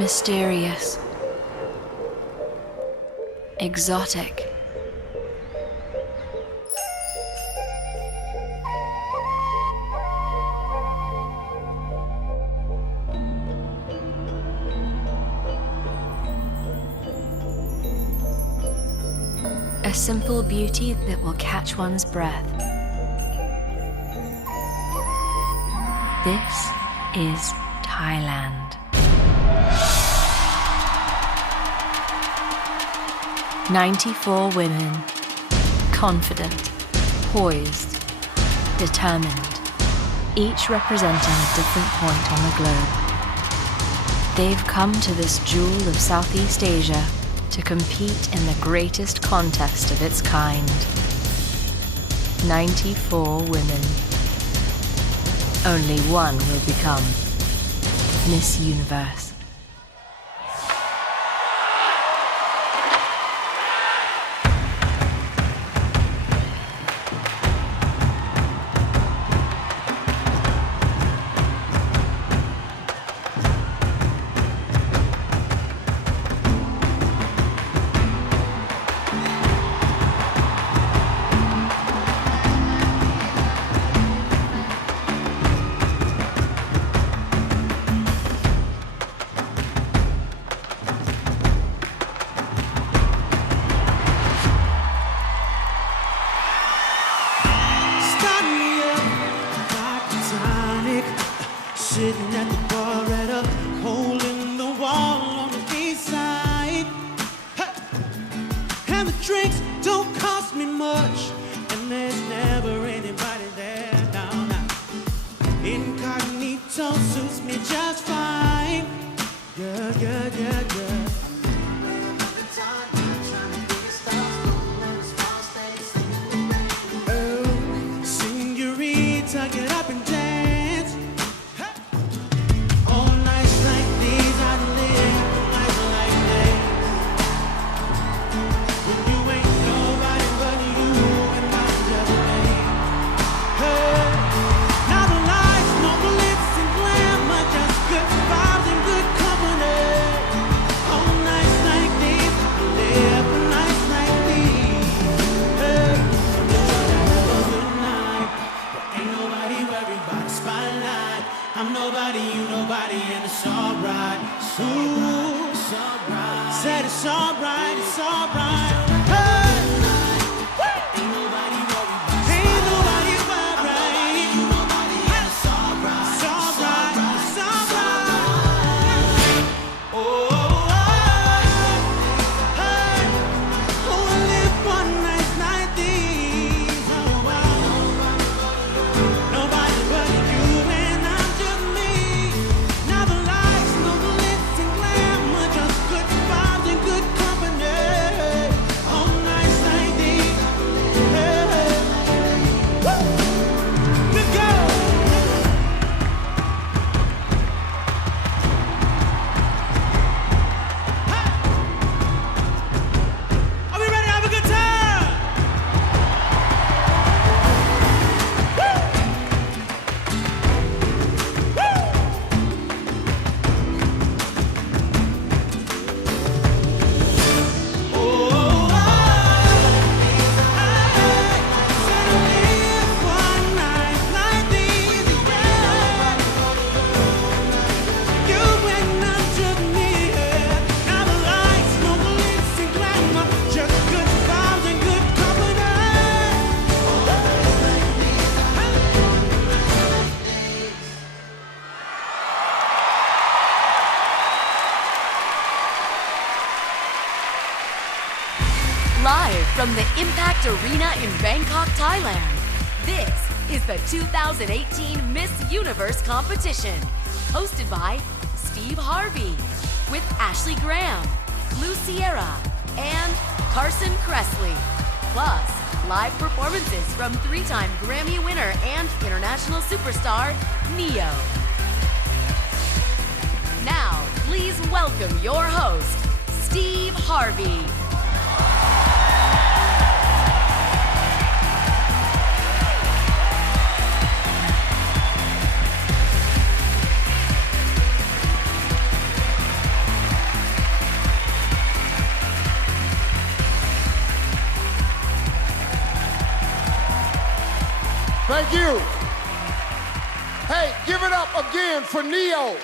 Mysterious, exotic. A simple beauty that will catch one's breath. This is Thailand. "94 women, confident, poised, determined, each representing a different point on the globe. They've come to this jewel of Southeast Asia to compete in the greatest contest of its kind. 94 women. Only one will become Miss Universe." Sitting at the bar at a hole in the wall on the east side. Hey! And the drinks don't cost me much, and there's never anybody there down now. Incognito suits me just fine. Yeah, yeah, yeah, yeah. Oh, señorita, get up and dance. On nights like these, I live nights like this. When you ain't nobody but you and my just me. Hey, now the lights, no glitz and glamour, just good vibes and good company. On nights like these, I live nights like these. Hey, I'm just trying to have a good night, but ain't nobody worried about the spotlight. I'm nobody, you nobody, and it's alright. Ooh, it's alright. Said it's alright, it's alright. Hey! Ain't nobody worried about the ain't nobody worried. You nobody, and it's alright. It's alright, it's alright. Oh, oh, oh, hey. Oh, I live one night like these. Oh, wow. Nobody but you and I'm just me. Now the lights, no glitz and glamour, just good vibes and good company. On nights like these, hey, woo, let's go. Hey, are we ready to have a good time? Live from the Impact Arena in Bangkok, Thailand, this is the 2018 Miss Universe competition, hosted by Steve Harvey, with Ashley Graham, Lou Sierra, and Carson Kressley. Plus, live performances from three-time Grammy winner and international superstar, Neo. Now, please welcome your host, Steve Harvey. Thank you. Hey, give it up again for Neo.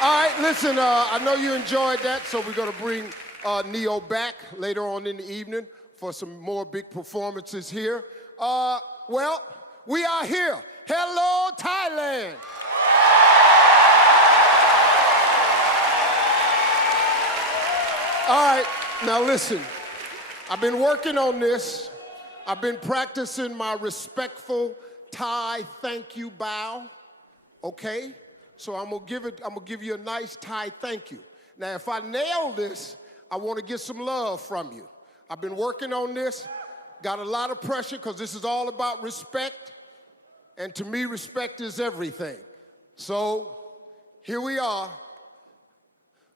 All right, listen, I know you enjoyed that, so we're going to bring Neo back later on in the evening for some more big performances here. Well, we are here. Hello, Thailand. All right, now listen, I've been working on this. I've been practicing my respectful Thai thank you bow, okay? So I'm gonna give you a nice Thai thank you. Now, if I nail this, I want to get some love from you. I've been working on this, got a lot of pressure because this is all about respect, and to me, respect is everything. So here we are.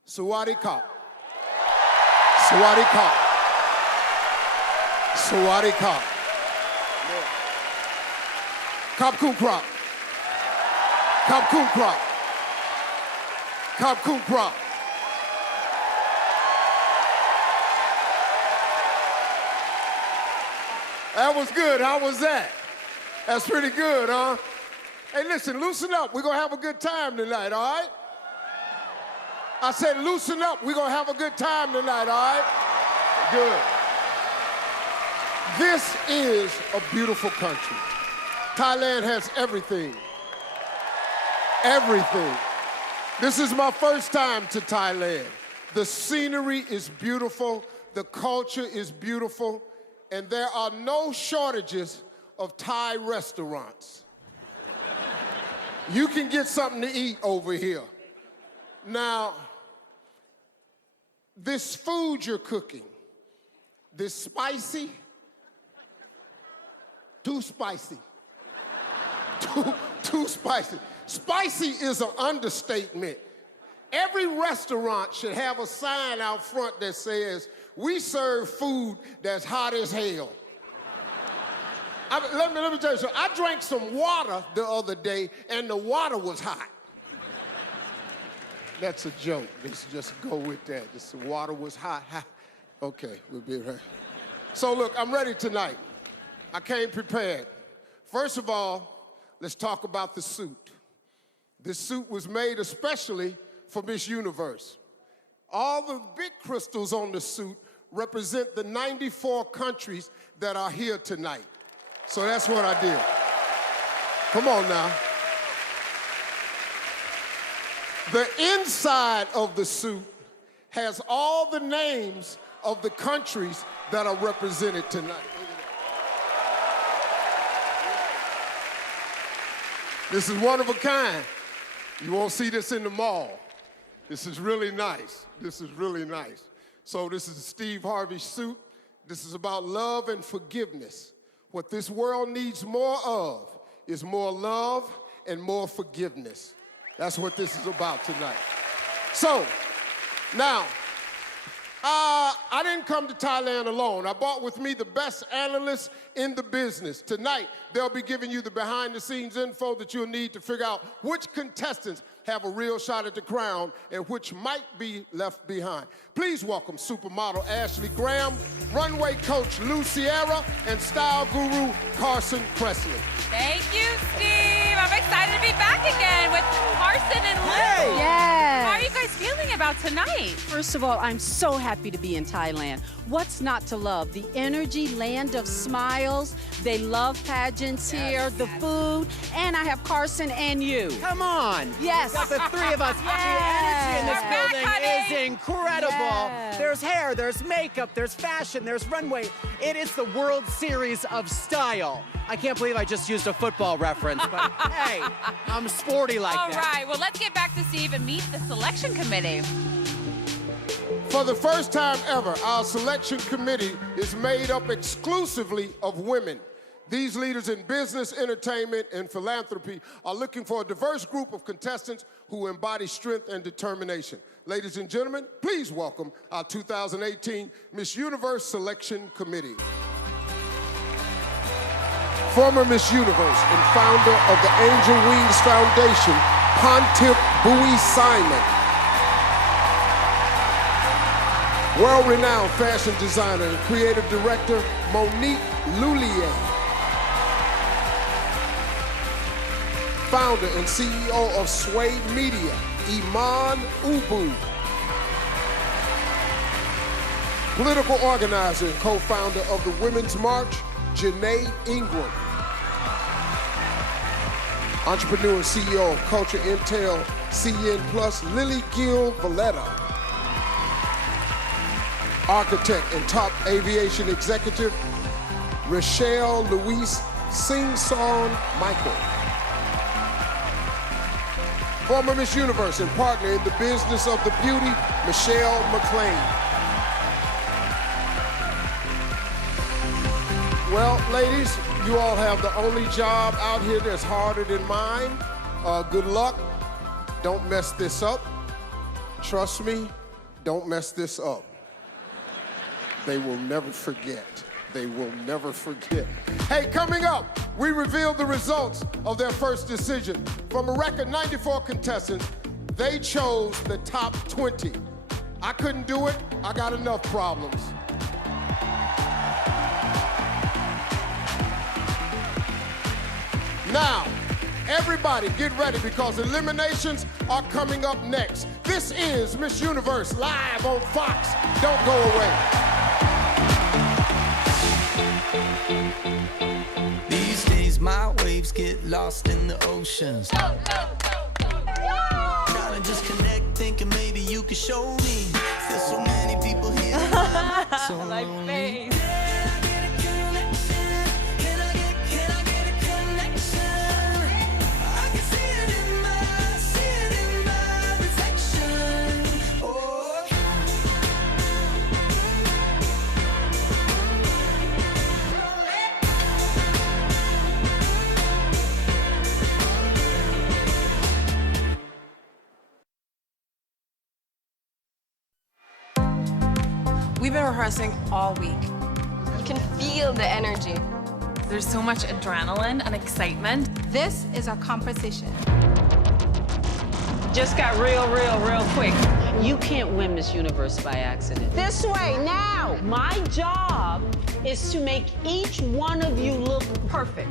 Sawadee Krap. Sawadee Krap. Sawadee Krap. Krap Kun Krap. Krap Kun Krap. Krap Kun Krap. That was good. How was that? That's pretty good, huh? Hey, listen, loosen up. We're going to have a good time tonight, all right? I said loosen up. We're going to have a good time tonight, all right? Good. This is a beautiful country. Thailand has everything. Everything. This is my first time to Thailand. The scenery is beautiful. The culture is beautiful. And there are no shortages of Thai restaurants. You can get something to eat over here. Now, this food you're cooking, this spicy, too spicy. Too spicy. Spicy is an understatement. Every restaurant should have a sign out front that says, "We serve food that's hot as hell." Let me tell you something. I drank some water the other day, and the water was hot. That's a joke. Let's just go with that. The water was hot. Okay, we'll be right. So look, I'm ready tonight. I came prepared. First of all, let's talk about the suit. This suit was made especially for Miss Universe. All the big crystals on the suit represent the 94 countries that are here tonight. So that's what I did. Come on now. The inside of the suit has all the names of the countries that are represented tonight. This is one of a kind. You won't see this in the mall. This is really nice. This is really nice. So this is Steve Harvey's suit. This is about love and forgiveness. What this world needs more of is more love and more forgiveness. That's what this is about tonight. So, now, I didn't come to Thailand alone. I brought with me the best analysts in the business. Tonight, they'll be giving you the behind-the-scenes info that you'll need to figure out which contestants have a real shot at the crown and which might be left behind. Please welcome supermodel Ashley Graham, runway coach Lou Sierra, and style guru Carson Kressley. Thank you, Steve. I'm excited to be back again with Carson and Lou. Yes. How are you guys feeling about tonight? First of all, I'm so happy to be in Thailand. What's not to love? The energy, land of smiles. They love pageants here, the food, and I have Carson and you. Come on. Yes. Got the three of us. Yes. The energy in this We're back, building honey. is incredible. Yes. There's hair, there's makeup, there's fashion, there's runway. It is the World Series of Style. I can't believe I just used a football reference, but hey, I'm sporty like All that. right, well, let's get back to Steve and meet the selection committee. For the first time ever, our selection committee is made up exclusively of women. These leaders in business, entertainment, and philanthropy are looking for a diverse group of contestants who embody strength and determination. Ladies and gentlemen, please welcome our 2018 Miss Universe Selection Committee. Former Miss Universe and founder of the Angel Wings Foundation, Pontip Bui Simon. World-renowned fashion designer and creative director, Monique Lhuillier. Founder and CEO of Sway Media, Iman Ubu. Political organizer and co-founder of the Women's March, Janae Ingram. Entrepreneur and CEO of Culture Intel CN Plus, Lily Gil Valletta. Architect and top aviation executive, Rochelle Louise Sing-Song Michael. Former Miss Universe and partner in the business of the beauty, Michelle McLean. Well, ladies, you all have the only job out here that's harder than mine. Good luck. Don't mess this up. Trust me, don't mess this up. They will never forget. They will never forget. Hey, coming up, we revealed the results of their first decision. From a record 94 contestants, they chose the top 20. I couldn't do it. I got enough problems. Now, everybody get ready because eliminations are coming up next. This is Miss Universe live on Fox. Don't go away. These days my waves get lost in the oceans. Trying to just connect, thinking maybe you could show me. Feel so many people here. So Like lonely. face. We've been rehearsing all week. You can feel the energy. There's so much adrenaline and excitement. This is our competition. Just got real quick. You can't win Miss Universe by accident. This way, now! My job is to make each one of you look perfect.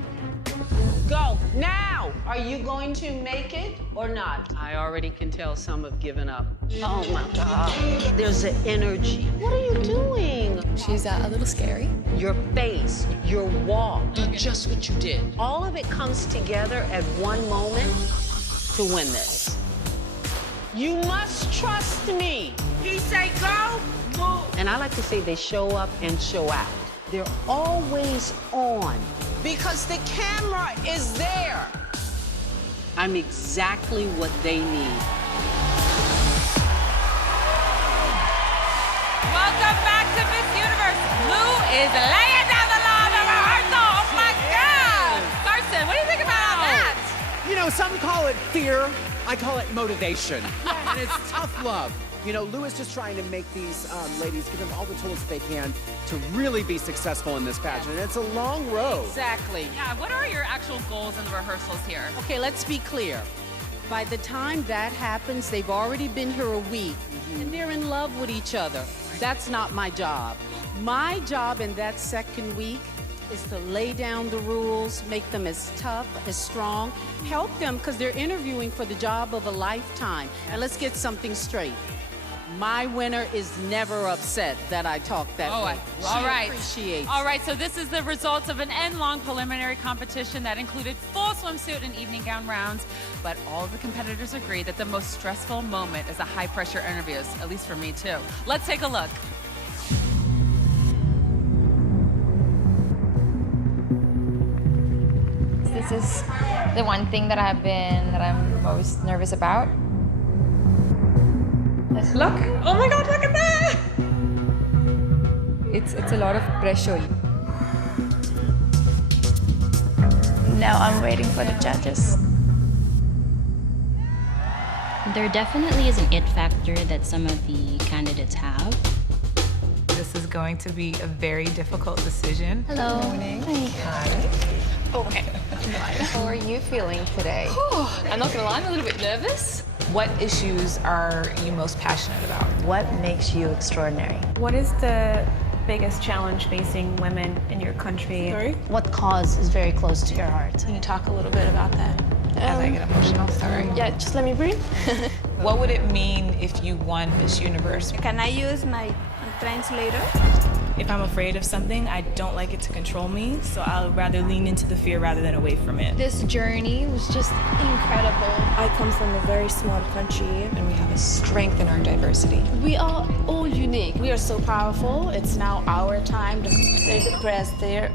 Go, now! Are you going to make it or not? I already can tell some have given up. Oh my God. There's an energy. What are you doing? She's a little scary. Your face, your walk. Do just what you did. All of it comes together at one moment to win this. You must trust me. He say go, move. And I like to say they show up and show out. They're always on. Because the camera is there. I'm exactly what they need. Welcome back to Miss Universe. Lou is laying down the law of the rehearsal. Oh my God. Carson, what do you think about all that? You know, some call it fear. I call it motivation. And it's tough love. You know, Lou is just trying to make these ladies, give them all the tools that they can to really be successful in this pageant. And it's a long road. Exactly. Yeah, what are your actual goals in the rehearsals here? Okay, let's be clear. By the time that happens, they've already been here a week, and they're in love with each other. That's not my job. My job in that second week is to lay down the rules, make them as tough, as strong, help them because they're interviewing for the job of a lifetime. And let's get something straight. My winner is never upset that I talk that way. All right. Appreciates. All right, so this is the results of an end-long preliminary competition that included full swimsuit and evening gown rounds, but all of the competitors agree that the most stressful moment is the high-pressure interviews, at least for me too. Let's take a look. This is the one thing that I'm most nervous about. Look! Oh my God, look at that! It's a lot of pressure. Now I'm waiting for the judges. There definitely is an it factor that some of the candidates have. This is going to be a very difficult decision. Hello. Good morning. Hi. Okay. How are you feeling today? I'm not gonna lie, I'm a little bit nervous. What issues are you most passionate about? What makes you extraordinary? What is the biggest challenge facing women in your country? Sorry? What cause is very close to your heart? Can you talk a little bit about that? As I get emotional, sorry. Yeah, just let me breathe. What would it mean if you won Miss Universe? Can I use my translator? If I'm afraid of something, I don't like it to control me, so I'll rather lean into the fear rather than away from it. This journey was just incredible. I come from a very small country. And we have a strength in our diversity. We are all unique. We are so powerful. It's now our time. There's a press there.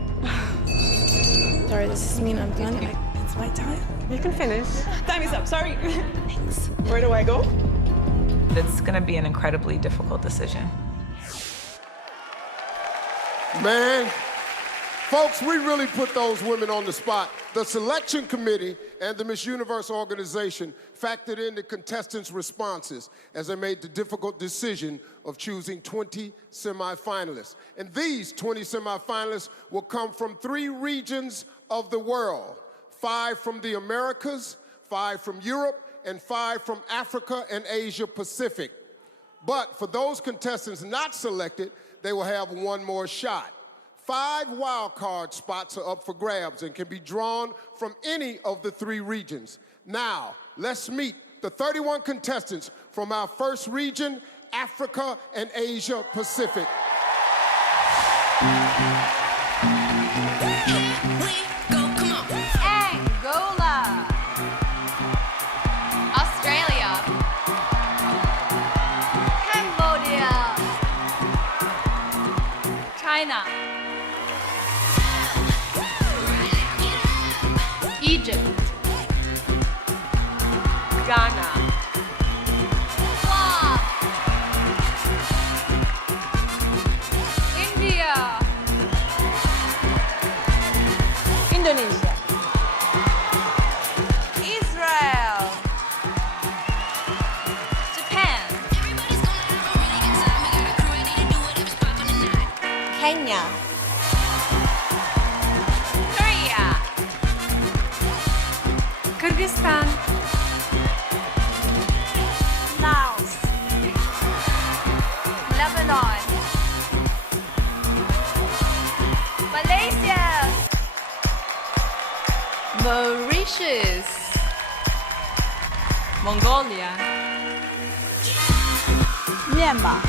Sorry, this is mean. I'm done. It's my time. You can finish. Time is up, sorry. Thanks. Where do I go? It's gonna be an incredibly difficult decision. Man, folks, we really put those women on the spot. The selection committee and the Miss Universe organization factored in the contestants' responses as they made the difficult decision of choosing 20 semifinalists. And these 20 semifinalists will come from 3 regions of the world: 5 from the Americas, 5 from Europe, and 5 from Africa and Asia Pacific. But for those contestants not selected, they will have one more shot. 5 wild card spots are up for grabs and can be drawn from any of the 3 regions. Now, let's meet the 31 contestants from our first region, Africa and Asia Pacific. Angola, Australia, Cambodia, China, Egypt, Ghana, Guam, India, Indonesia. Israel, Japan, Kenya. Korea, Kyrgyzstan, Laos, Lebanon, Malaysia, Mauritius, Mongolia, Myanmar.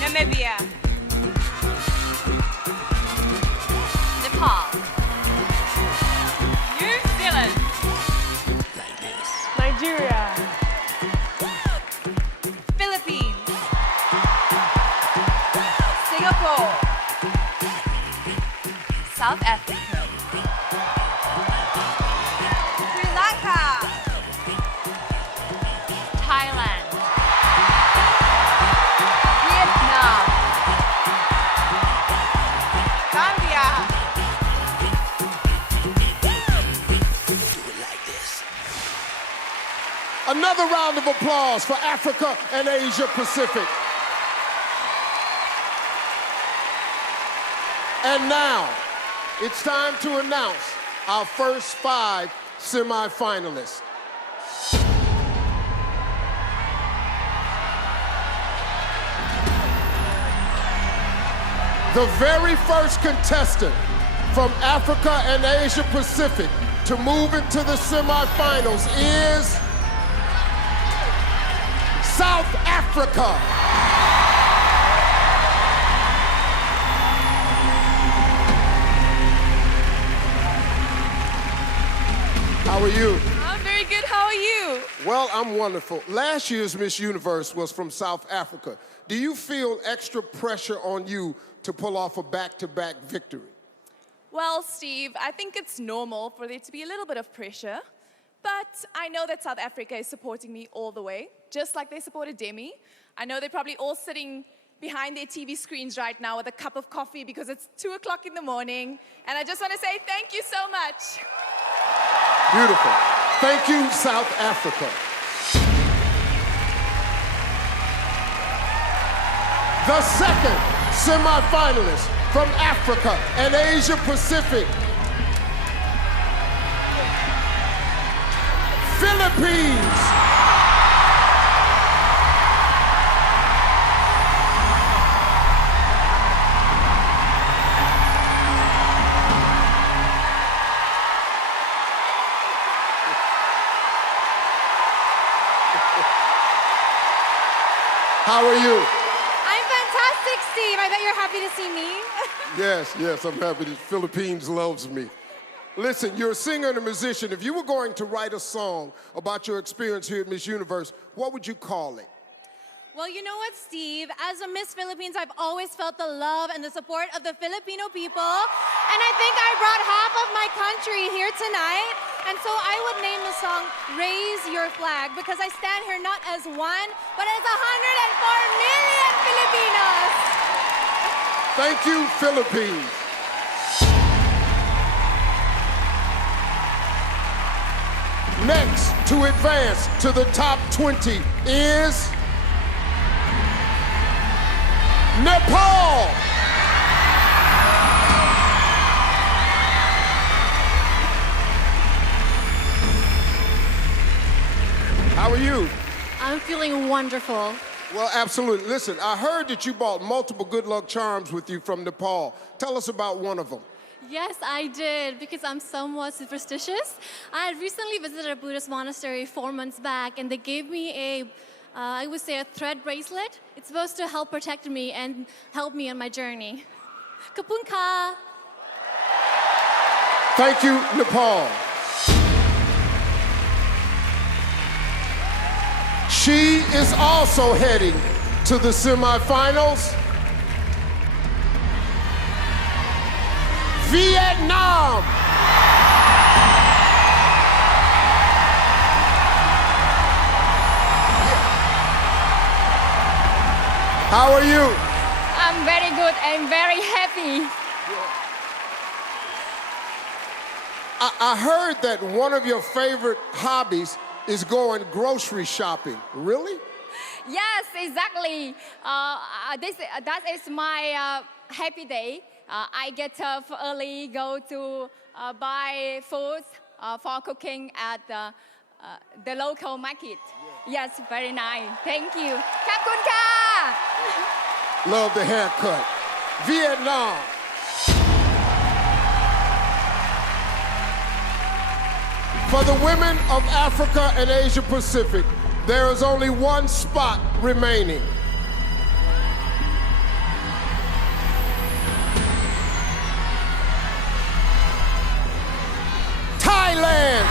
Namibia, Nepal, New Zealand, Nigeria. Philippines, Singapore, South Africa, Sri Lanka, Thailand, Vietnam, Gambia, Another round of applause for Africa and Asia Pacific. And now, it's time to announce our first 5 semifinalists. The very first contestant from Africa and Asia Pacific to move into the semifinals is South Africa. How are you? I'm very good. How are you? Well, I'm wonderful. Last year's Miss Universe was from South Africa. Do you feel extra pressure on you to pull off a back-to-back victory? Well, Steve, I think it's normal for there to be a little bit of pressure. But I know that South Africa is supporting me all the way, just like they supported Demi. I know they're probably all sitting behind their TV screens right now with a cup of coffee because it's 2 o'clock in the morning. And I just want to say thank you so much. Beautiful. Thank you, South Africa. The second semifinalist from Africa and Asia Pacific, Philippines. How are you? I'm fantastic, Steve. I bet you're happy to see me. Yes, I'm happy. The Philippines loves me. Listen, you're a singer and a musician. If you were going to write a song about your experience here at Miss Universe, what would you call it? Well, you know what, Steve? As a Miss Philippines, I've always felt the love and the support of the Filipino people. And I think I brought half of my country here tonight. And so I would name the song Raise Your Flag because I stand here not as one, but as 104 million Filipinos. Thank you, Philippines. Next to advance to the top 20 is Nepal. How are you? I'm feeling wonderful. Well, absolutely. Listen, I heard that you brought multiple good luck charms with you from Nepal. Tell us about one of them. Yes, I did, because I'm somewhat superstitious. I had recently visited a Buddhist monastery 4 months back, and they gave me I would say a thread bracelet. It's supposed to help protect me and help me on my journey. Kapun ka! Thank you, Nepal. She is also heading to the semifinals. Vietnam. How are you? I'm very good and very happy. I heard that one of your favorite hobbies is going grocery shopping. Really? Yes, exactly. That is my happy day. I get up early, go to buy foods for cooking at the local market. Yes, very nice. Thank you. Khap kun ka! Love the haircut. Vietnam. For the women of Africa and Asia Pacific, there is only one spot remaining. Thailand.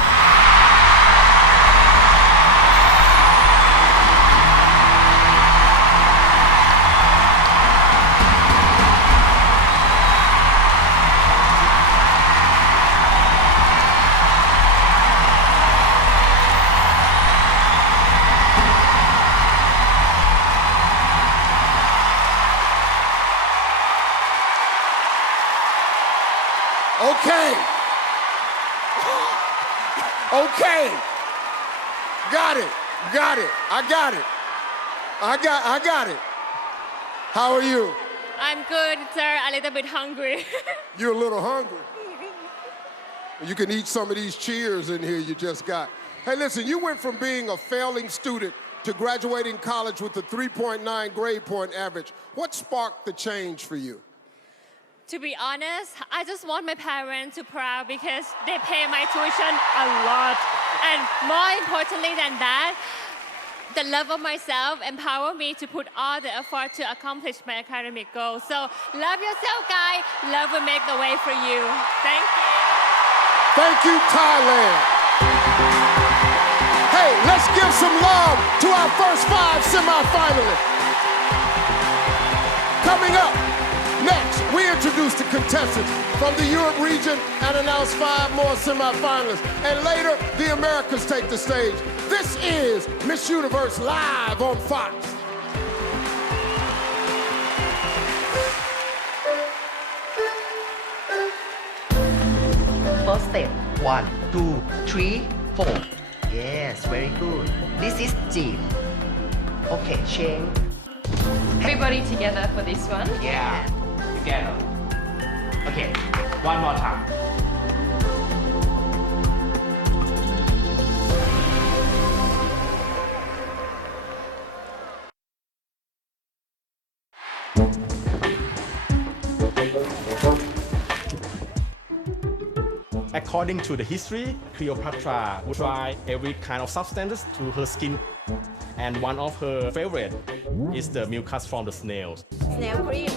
Okay. Got it. I got it. How are you? I'm good, sir. A little bit hungry. You're a little hungry. You can eat some of these cheers in here you just got. Hey, listen, you went from being a failing student to graduating college with a 3.9 grade point average. What sparked the change for you? To be honest, I just want my parents to be proud because they pay my tuition a lot. And more importantly than that, the love of myself empower me to put all the effort to accomplish my academic goals. So love yourself, guys. Love will make the way for you. Thank you. Thank you, Thailand. Hey, let's give some love to our first 5 semifinalists. Coming up next, we introduce the contestants from the Europe region and announce 5 more semifinalists. And later, the Americans take the stage. This is Miss Universe live on Fox. First step, 1, 2, 3, 4. Yes, very good. This is G. Okay, change. Everybody together for this one. Yeah, together. Okay, one more time. According to the history, Cleopatra would try every kind of substance to her skin. And one of her favorite is the mucus from the snails. Snail cream.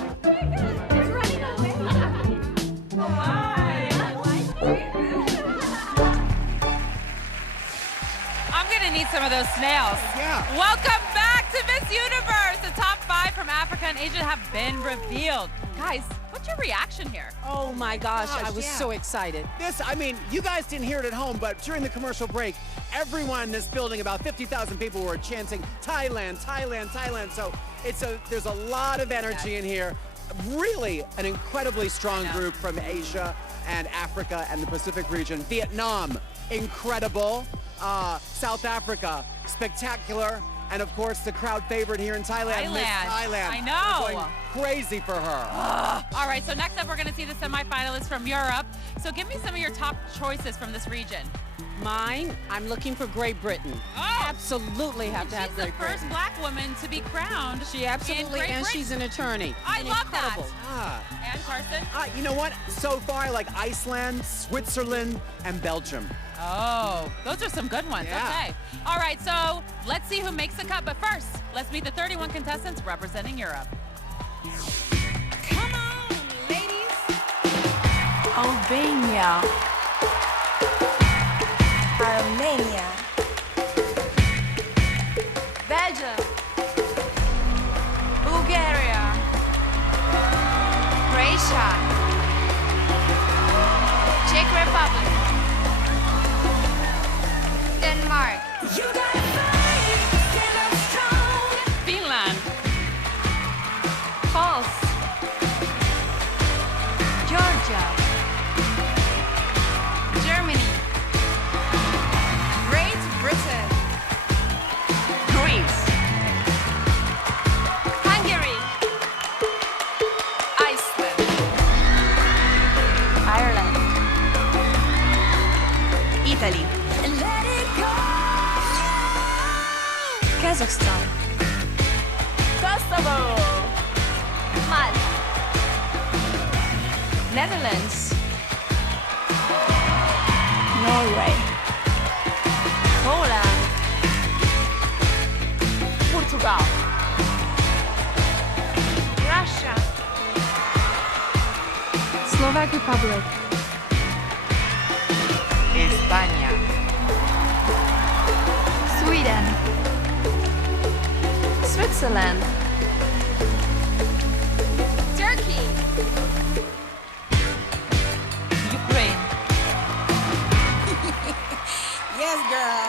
I'm gonna need some of those snails. Yeah. Welcome back to Miss Universe. The top 5 from Africa and Asia have been revealed. Guys, what's your reaction here? Oh my gosh, I was yeah. so excited. I mean, you guys didn't hear it at home, but during the commercial break, everyone in this building, about 50,000 people, were chanting Thailand, Thailand, Thailand. So there's a lot of energy in here. Really an incredibly strong group from Asia and Africa and the Pacific region. Vietnam, incredible. South Africa, spectacular. And of course, the crowd favorite here in Thailand, Miss Thailand. I know. We're going crazy for her. All right, so next up, we're going to see the semifinalists from Europe. So give me some of your top choices from this region. Mine, I'm looking for Great Britain. Oh. Absolutely have to have She's the Great first Britain. black woman to be crowned. She absolutely, in Great and Britain. she's an attorney. I love Incredible. that. And Carson? You know what? So far, I like Iceland, Switzerland, and Belgium. Oh, those are some good ones. Yeah. Okay. All right, so let's see who makes the cut. But first, let's meet the 31 contestants representing Europe. Come on, ladies. Albania, Armenia. Belgium, Bulgaria, Croatia, Czech Republic, Denmark, Finland, False, Georgia, Germany, Great Britain. Greece, Hungary, Iceland. Ireland, Italy. Kazakhstan, Kosovo. Malta, Netherlands, Norway, Poland, Portugal, Russia, Slovak Republic, España, Sweden, Switzerland, Turkey. Ukraine, Yes, girl.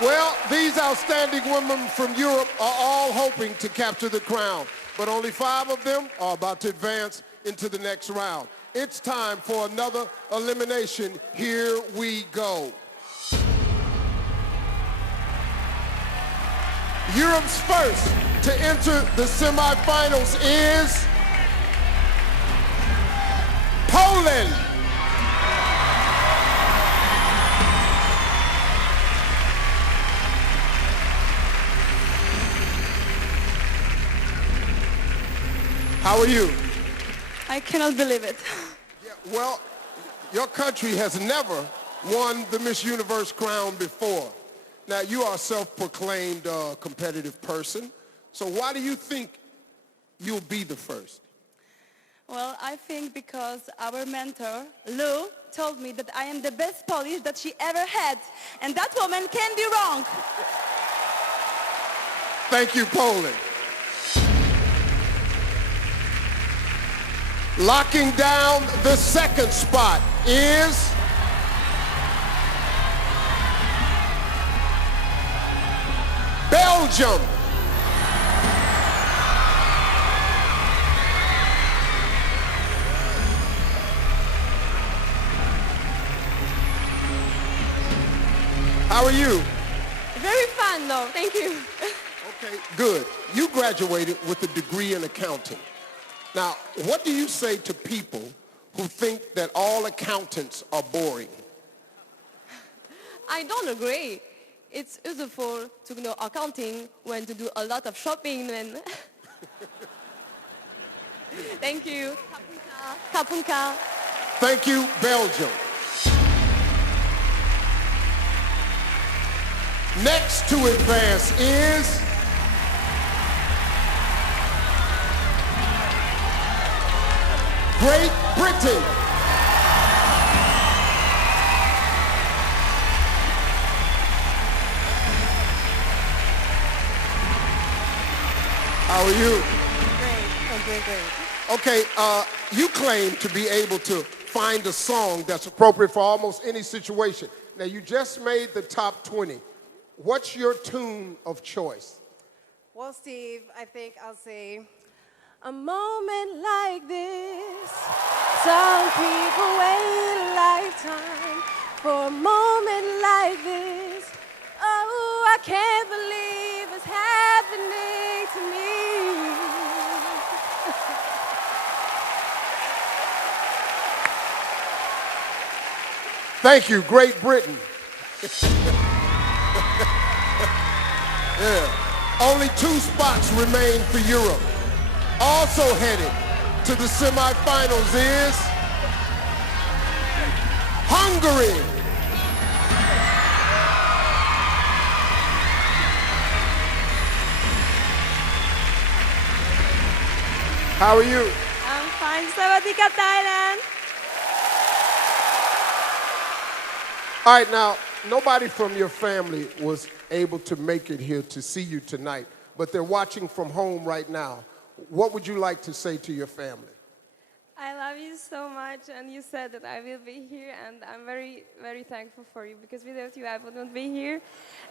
Well, these outstanding women from Europe are all hoping to capture the crown, but only 5 of them are about to advance into the next round. It's time for another elimination. Here we go. Europe's first to enter the semifinals is Poland. How are you? I cannot believe it. Well, your country has never won the Miss Universe crown before. Now, you are a self-proclaimed competitive person, so why do you think you'll be the first? Well, I think because our mentor, Lou, told me that I am the best Polish that she ever had, and that woman can be wrong. Thank you, Poland. Locking down the second spot is Belgium. How are you? Very fun, though. Thank you. Okay, good. You graduated with a degree in accounting. Now, what do you say to people who think that all accountants are boring? I don't agree. It's useful to know accounting when to do a lot of shopping and... Thank you. Kapunka. Thank you, Belgium. Next to advance is Great Britain. How are you? Great. Okay, you claim to be able to find a song that's appropriate for almost any situation. Now, you just made the top 20. What's your tune of choice? Well, Steve, I think I'll say, a moment like this, some people wait a lifetime for a moment like this. Oh, I can't believe it's happening to me. Thank you, Great Britain. Yeah. Only 2 spots remain for Europe. Also headed to the semifinals is Hungary. How are you? I'm fine. Sawadika, Thailand. All right, now, nobody from your family was able to make it here to see you tonight, but they're watching from home right now. What would you like to say to your family? I love you so much, and you said that I will be here, and I'm very, very thankful for you, because without you, I wouldn't be here.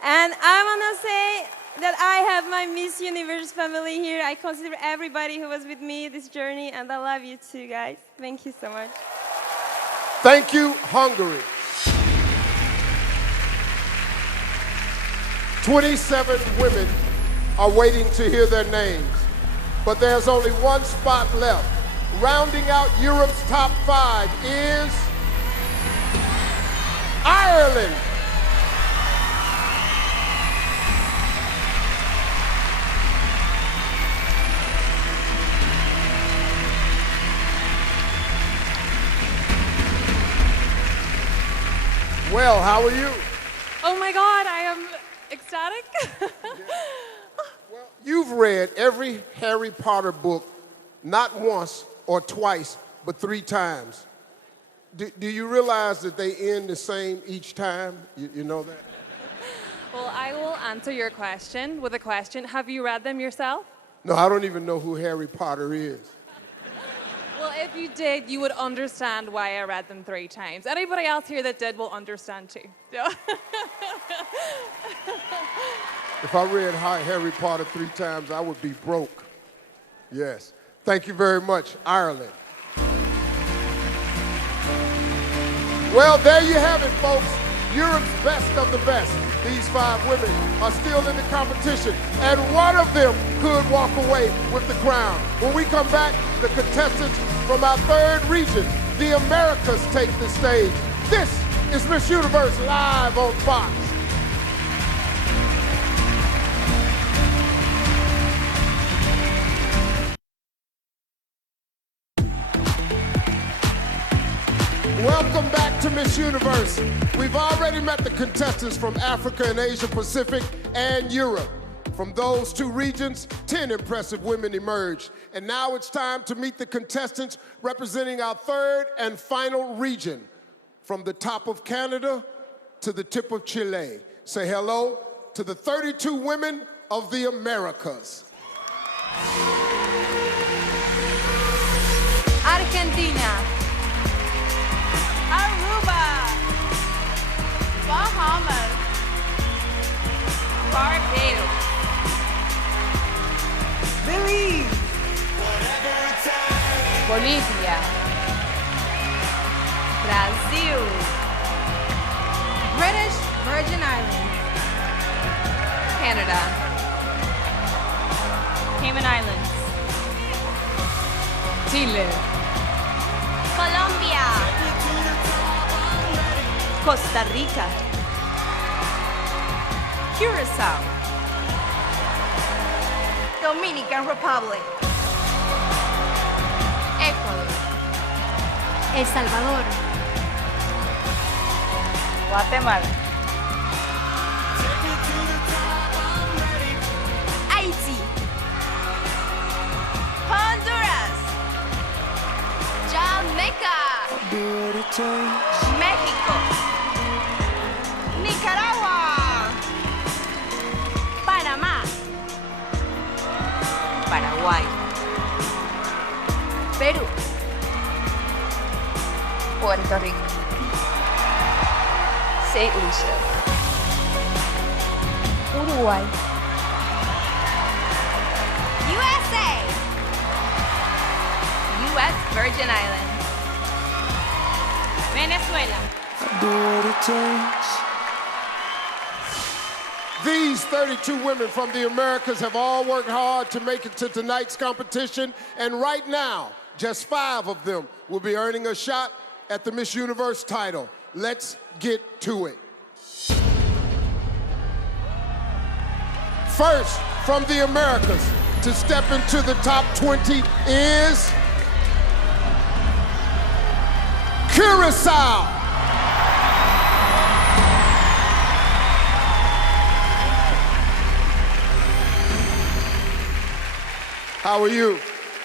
And I want to say that I have my Miss Universe family here. I consider everybody who was with me this journey, and I love you too, guys. Thank you so much. Thank you, Hungary. 27 women are waiting to hear their names, but there's only 1 spot left. Rounding out Europe's top 5 is Ireland. Well, how are you? Oh my God, I am ecstatic. You've read every Harry Potter book, not once or twice, but 3 times. Do you realize that they end the same each time? You know that? Well, I will answer your question with a question. Have you read them yourself? No, I don't even know who Harry Potter is. Well, if you did, you would understand why I read them 3 times. Anybody else here that did will understand too. If I read Harry Potter 3 times, I would be broke. Yes. Thank you very much, Ireland. Well, there you have it, folks. Europe's best of the best. These 5 women are still in the competition, and one of them could walk away with the crown. When we come back, the contestants from our 3rd region, the Americas, take the stage. This is Miss Universe live on Fox. Welcome back to Miss Universe. We've already met the contestants from Africa and Asia Pacific and Europe. From those 2 regions, 10 impressive women emerged. And now it's time to meet the contestants representing our 3rd and final region. From the top of Canada to the tip of Chile. Say hello to the 32 women of the Americas. Argentina. Aruba. Bahamas. Barbados. Belize. Bolivia. Brazil. British Virgin Islands. Canada. Cayman Islands. Chile. Colombia. Costa Rica. Curacao. Dominican Republic. Ecuador. El Salvador. Guatemala. Haiti. Honduras. Jamaica. México. Nicaragua. Panamá. Paraguay. Perú. Puerto Rico. St. Lucia. Uruguay. USA. U.S. Virgin Islands. Venezuela. These 32 women from the Americas have all worked hard to make it to tonight's competition, and right now, just 5 of them will be earning a shot at the Miss Universe title. Let's get to it. First, from the Americas, to step into the top 20 is Curacao. How are you?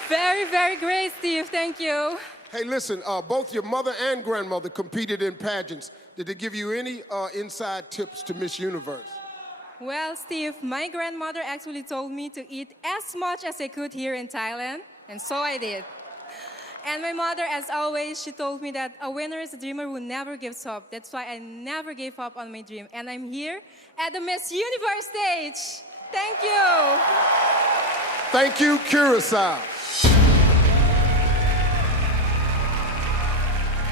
Very, very great, Steve. Thank you. Hey, listen, both your mother and grandmother competed in pageants. Did they give you any inside tips to Miss Universe? Well, Steve, my grandmother actually told me to eat as much as I could here in Thailand, and so I did. And my mother, as always, she told me that a winner is a dreamer who never gives up. That's why I never gave up on my dream. And I'm here at the Miss Universe stage. Thank you. Thank you, Curacao.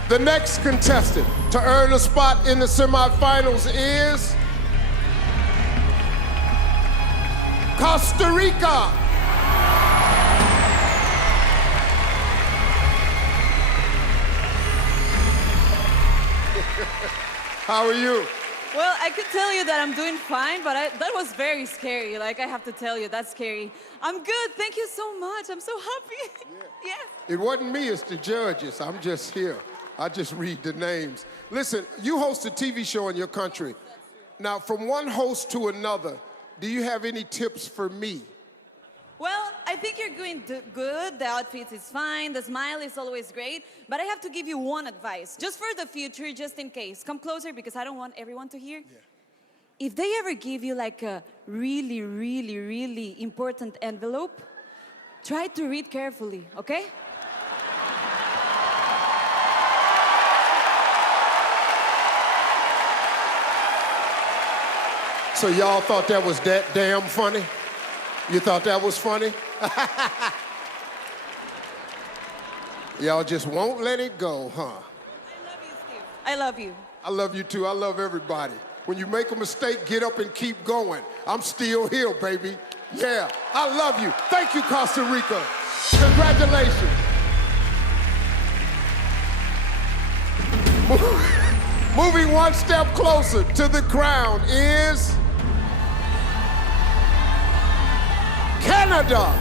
The next contestant to earn a spot in the semifinals is Costa Rica. How are you? Well, I could tell you that I'm doing fine, but that was very scary. Like, I have to tell you, that's scary. I'm good. Thank you so much. I'm so happy. Yes. It wasn't me, it's the judges. I'm just here. I just read the names. Listen, you host a TV show in your country. Now, from one host to another, do you have any tips for me? Well, I think you're doing good. The outfit is fine. The smile is always great. But I have to give you one advice, just for the future, just in case. Come closer, because I don't want everyone to hear. Yeah. If they ever give you like a really, really, really important envelope, try to read carefully, okay? So y'all thought that was that damn funny? You thought that was funny? Y'all just won't let it go, huh? I love you. I love you too. I love everybody. When you make a mistake, get up and keep going. I'm still here, baby. Yeah, I love you. Thank you, Costa Rica. Congratulations. Moving one step closer to the crown is Canada.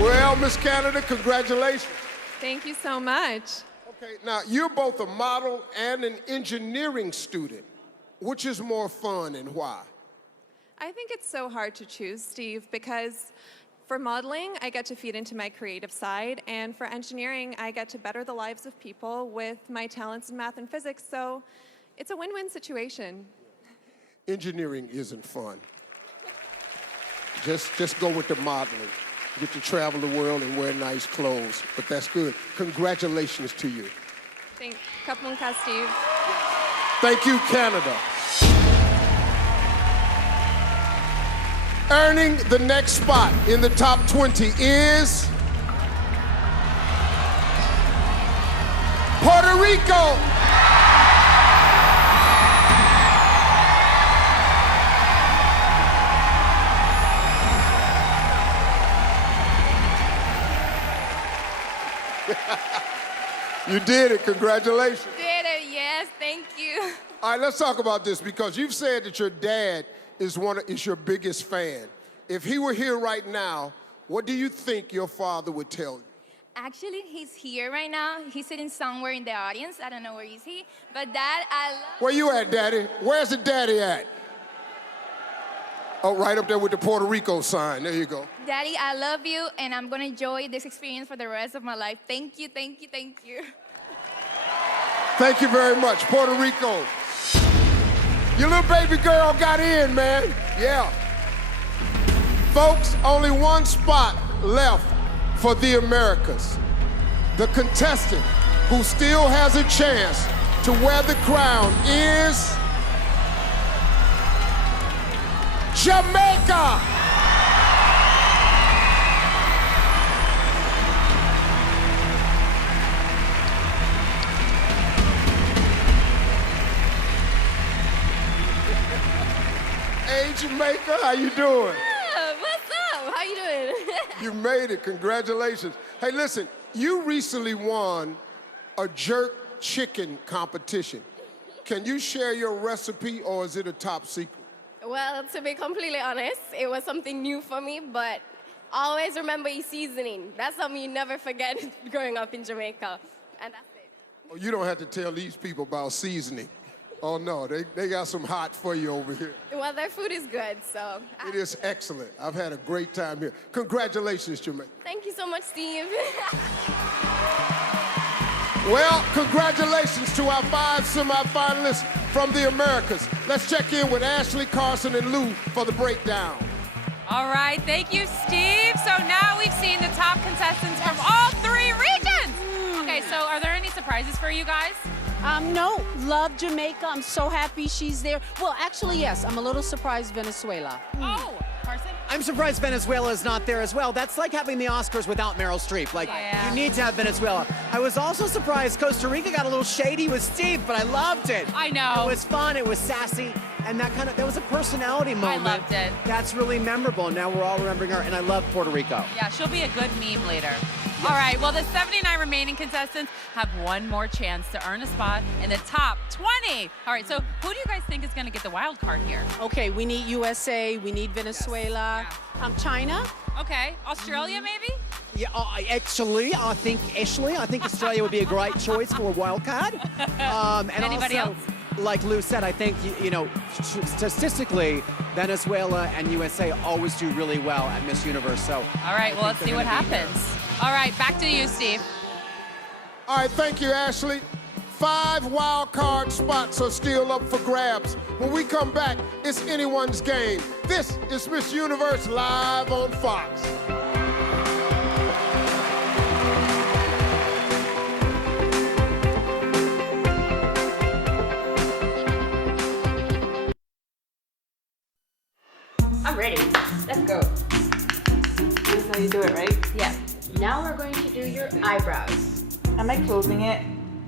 Well, Miss Canada, congratulations. Thank you so much. Okay, now you're both a model and an engineering student. Which is more fun and why? I think it's so hard to choose, Steve, because for modeling, I get to feed into my creative side, and for engineering, I get to better the lives of people with my talents in math and physics, so it's a win-win situation. Engineering isn't fun. Just go with the modeling. You get to travel the world and wear nice clothes, but that's good. Congratulations to you. Kapun ka, Steve. Thank you, Canada. Earning the next spot in the top 20 is Puerto Rico. You did it. Congratulations. Did it, yes, thank you. All right, let's talk about this because you've said that your dad is your biggest fan. If he were here right now, what do you think your father would tell you? Actually, he's here right now. He's sitting somewhere in the audience. I don't know where is he. But Dad, I love... Where you at, Daddy? Where's the daddy at? Oh, right up there with the Puerto Rico sign. There you go. Daddy, I love you, and I'm going to enjoy this experience for the rest of my life. Thank you, thank you, thank you. Thank you very much, Puerto Rico. Your little baby girl got in, man. Yeah. Folks, only one spot left for the Americas. The contestant who still has a chance to wear the crown is Jamaica. Hey, Jamaica, how you doing? What's up? How you doing? You made it. Congratulations. Hey, listen, you recently won a jerk chicken competition. Can you share your recipe, or is it a top secret? Well, to be completely honest, it was something new for me, but always remember your seasoning. That's something you never forget growing up in Jamaica, and that's it. Oh, you don't have to tell these people about seasoning. Oh, no, they got some hot for you over here. Well, their food is good, so... It is excellent. I've had a great time here. Congratulations, Jamaica. Thank you so much, Steve. Well, congratulations to our 5 semifinalists from the Americas. Let's check in with Ashley, Carson, and Lou for the breakdown. All right, thank you, Steve. So now we've seen the top contestants from all 3 regions. Okay, so are there any surprises for you guys? No, love Jamaica. I'm so happy she's there. Well, actually, yes, I'm a little surprised Venezuela. Oh, Carson? I'm surprised Venezuela is not there as well. That's like having the Oscars without Meryl Streep. Like, you need to have Venezuela. I was also surprised Costa Rica got a little shady with Steve, but I loved it. I know. It was fun, it was sassy, and that was a personality moment. I loved it. That's really memorable. Now we're all remembering her, and I love Puerto Rico. Yeah, she'll be a good meme later. All right, well, the 79 remaining contestants have one more chance to earn a spot in the top 20. All right, so who do you guys think is going to get the wild card here? Okay, we need USA, we need Venezuela, China. Okay, Australia maybe? Yeah, actually, I think Australia would be a great choice for a wild card. And anybody also, else? Like Lou said, I think, statistically, Venezuela and USA always do really well at Miss Universe. So, all right, well, let's see what happens. All right, back to you, Steve. All right, thank you, Ashley. 5 wild card spots are still up for grabs. When we come back, it's anyone's game. This is Miss Universe live on Fox. I'm ready. Let's go. This is how you do it, right? Yeah. Now we're going to do your eyebrows. Am I closing it?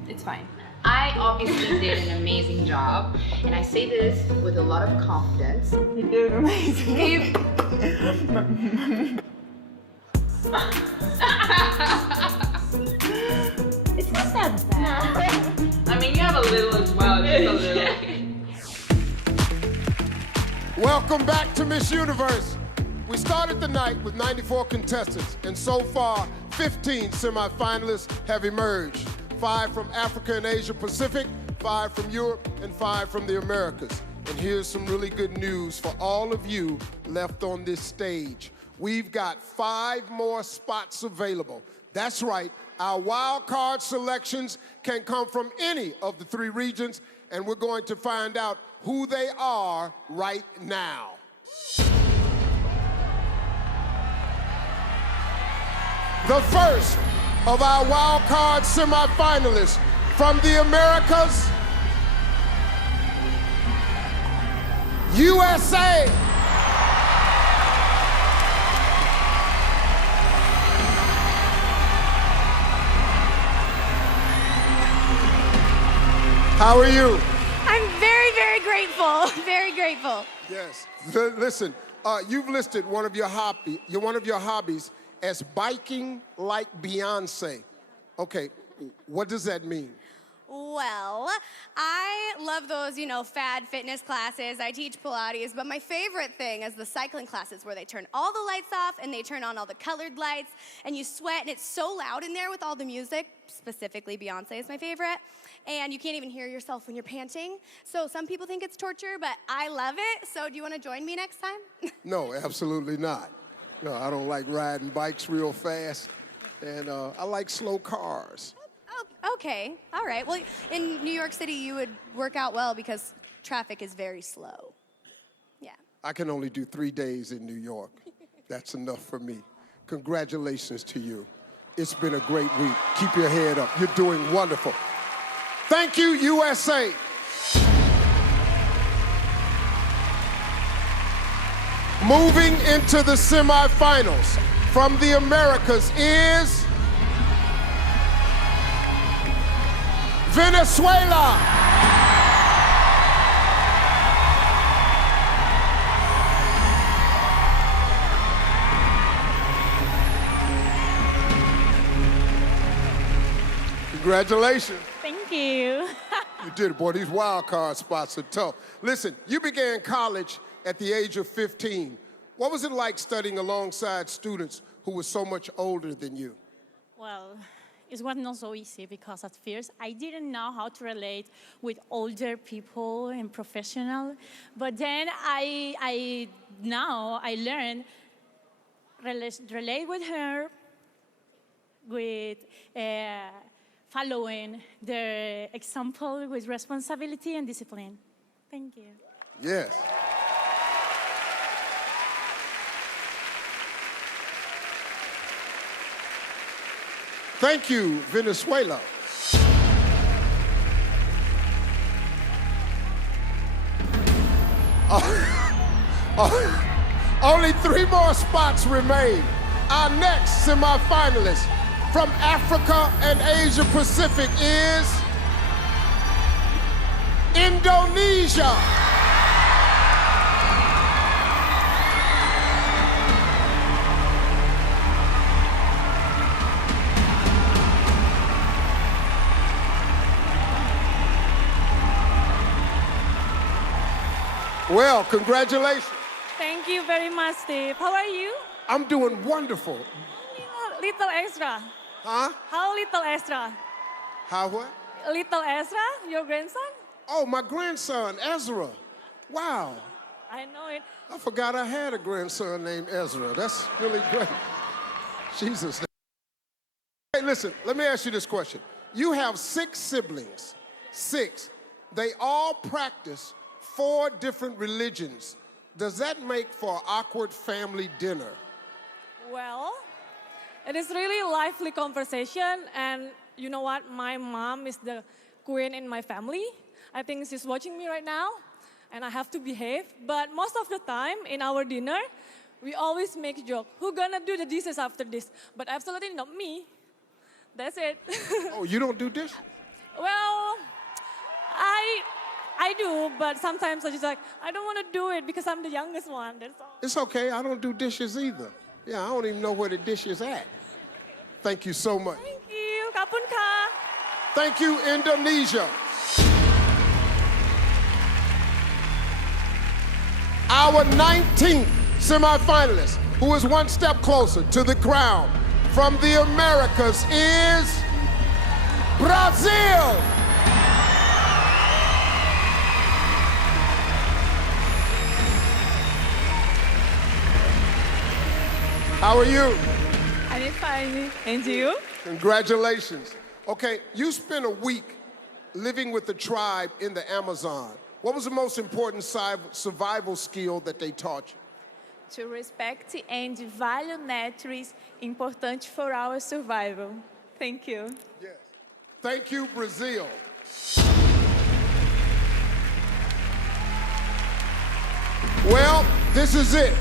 It's fine. I obviously did an amazing job, and I say this with a lot of confidence. You did amazing. It's not that bad. I mean, you have a little as well, just a little. Welcome back to Miss Universe. We started the night with 94 contestants, and so far, 15 semifinalists have emerged. 5 from Africa and Asia Pacific, 5 from Europe, and 5 from the Americas. And here's some really good news for all of you left on this stage. We've got 5 more spots available. That's right, our wild card selections can come from any of the 3 regions, and we're going to find out who they are right now. The first of our wild card semifinalists from the Americas, USA. How are you? I'm very, very grateful. Very grateful. Yes. Listen, you've listed one of your hobbies as biking like Beyonce. Okay, what does that mean? Well, I love those, fad fitness classes. I teach Pilates, but my favorite thing is the cycling classes where they turn all the lights off and they turn on all the colored lights and you sweat and it's so loud in there with all the music. Specifically, Beyonce is my favorite. And you can't even hear yourself when you're panting. So some people think it's torture, but I love it. So do you want to join me next time? No, absolutely not. No, I don't like riding bikes real fast, and I like slow cars. Oh, okay, all right. Well, in New York City, you would work out well because traffic is very slow. Yeah. I can only do 3 days in New York. That's enough for me. Congratulations to you. It's been a great week. Keep your head up. You're doing wonderful. Thank you, USA. Moving into the semifinals from the Americas is Venezuela. Congratulations. Thank you. You did it, boy. These wild card spots are tough. Listen, you began college at the age of 15. What was it like studying alongside students who were so much older than you? Well, it was not so easy because at first I didn't know how to relate with older people and professionals. But then I learned relate with her with following their example with responsibility and discipline. Thank you. Yes. Thank you, Venezuela. Only 3 more spots remain. Our next semifinalist from Africa and Asia Pacific is Indonesia. Well, congratulations. Thank you very much, Steve. How are you? I'm doing wonderful. Little extra. Huh? How little extra? How what? Little Ezra, your grandson? Oh, my grandson, Ezra. Wow. I know it. I forgot I had a grandson named Ezra. That's really great. Jesus. Hey, listen, let me ask you this question. You have 6 siblings. 6. They all practice 4 different religions. Does that make for an awkward family dinner? Well, it is really a lively conversation, and you know what? My mom is the queen in my family. I think she's watching me right now, and I have to behave. But most of the time in our dinner, we always make a joke. Who's gonna do the dishes after this? But absolutely not me. That's it. Oh, you don't do dishes? Well, I do, but sometimes I just like, I don't want to do it because I'm the youngest one, that's all. It's okay, I don't do dishes either. Yeah, I don't even know where the dish is at. Thank you so much. Thank you, Kapun Ka. Thank you, Indonesia. Our 19th semifinalist, who is 1 step closer to the crown from the Americas, is Brazil. How are you? I'm fine. And you? Congratulations. Okay, you spent a week living with the tribe in the Amazon. What was the most important survival skill that they taught you? To respect and value nature is important for our survival. Thank you. Yes. Thank you, Brazil. Well, this is it.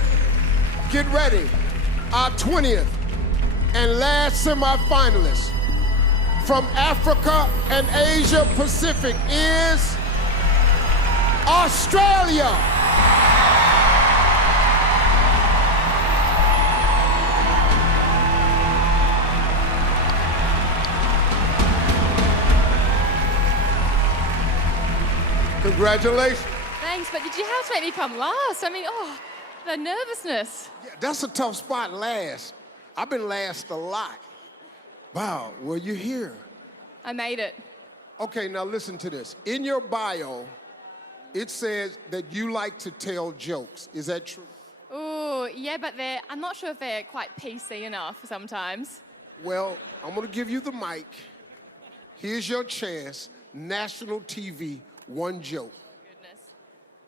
Get ready. Our 20th and last semifinalist from Africa and Asia Pacific is Australia. Congratulations. Thanks, but did you have to make me come last? I mean, oh, the nervousness. Yeah, that's a tough spot, last. I've been last a lot. Wow, well, you're here. I made it. Okay, now listen to this. In your bio, it says that you like to tell jokes. Is that true? Ooh, yeah, but I'm not sure if they're quite PC enough sometimes. Well, I'm gonna give you the mic. Here's your chance. National TV, one joke.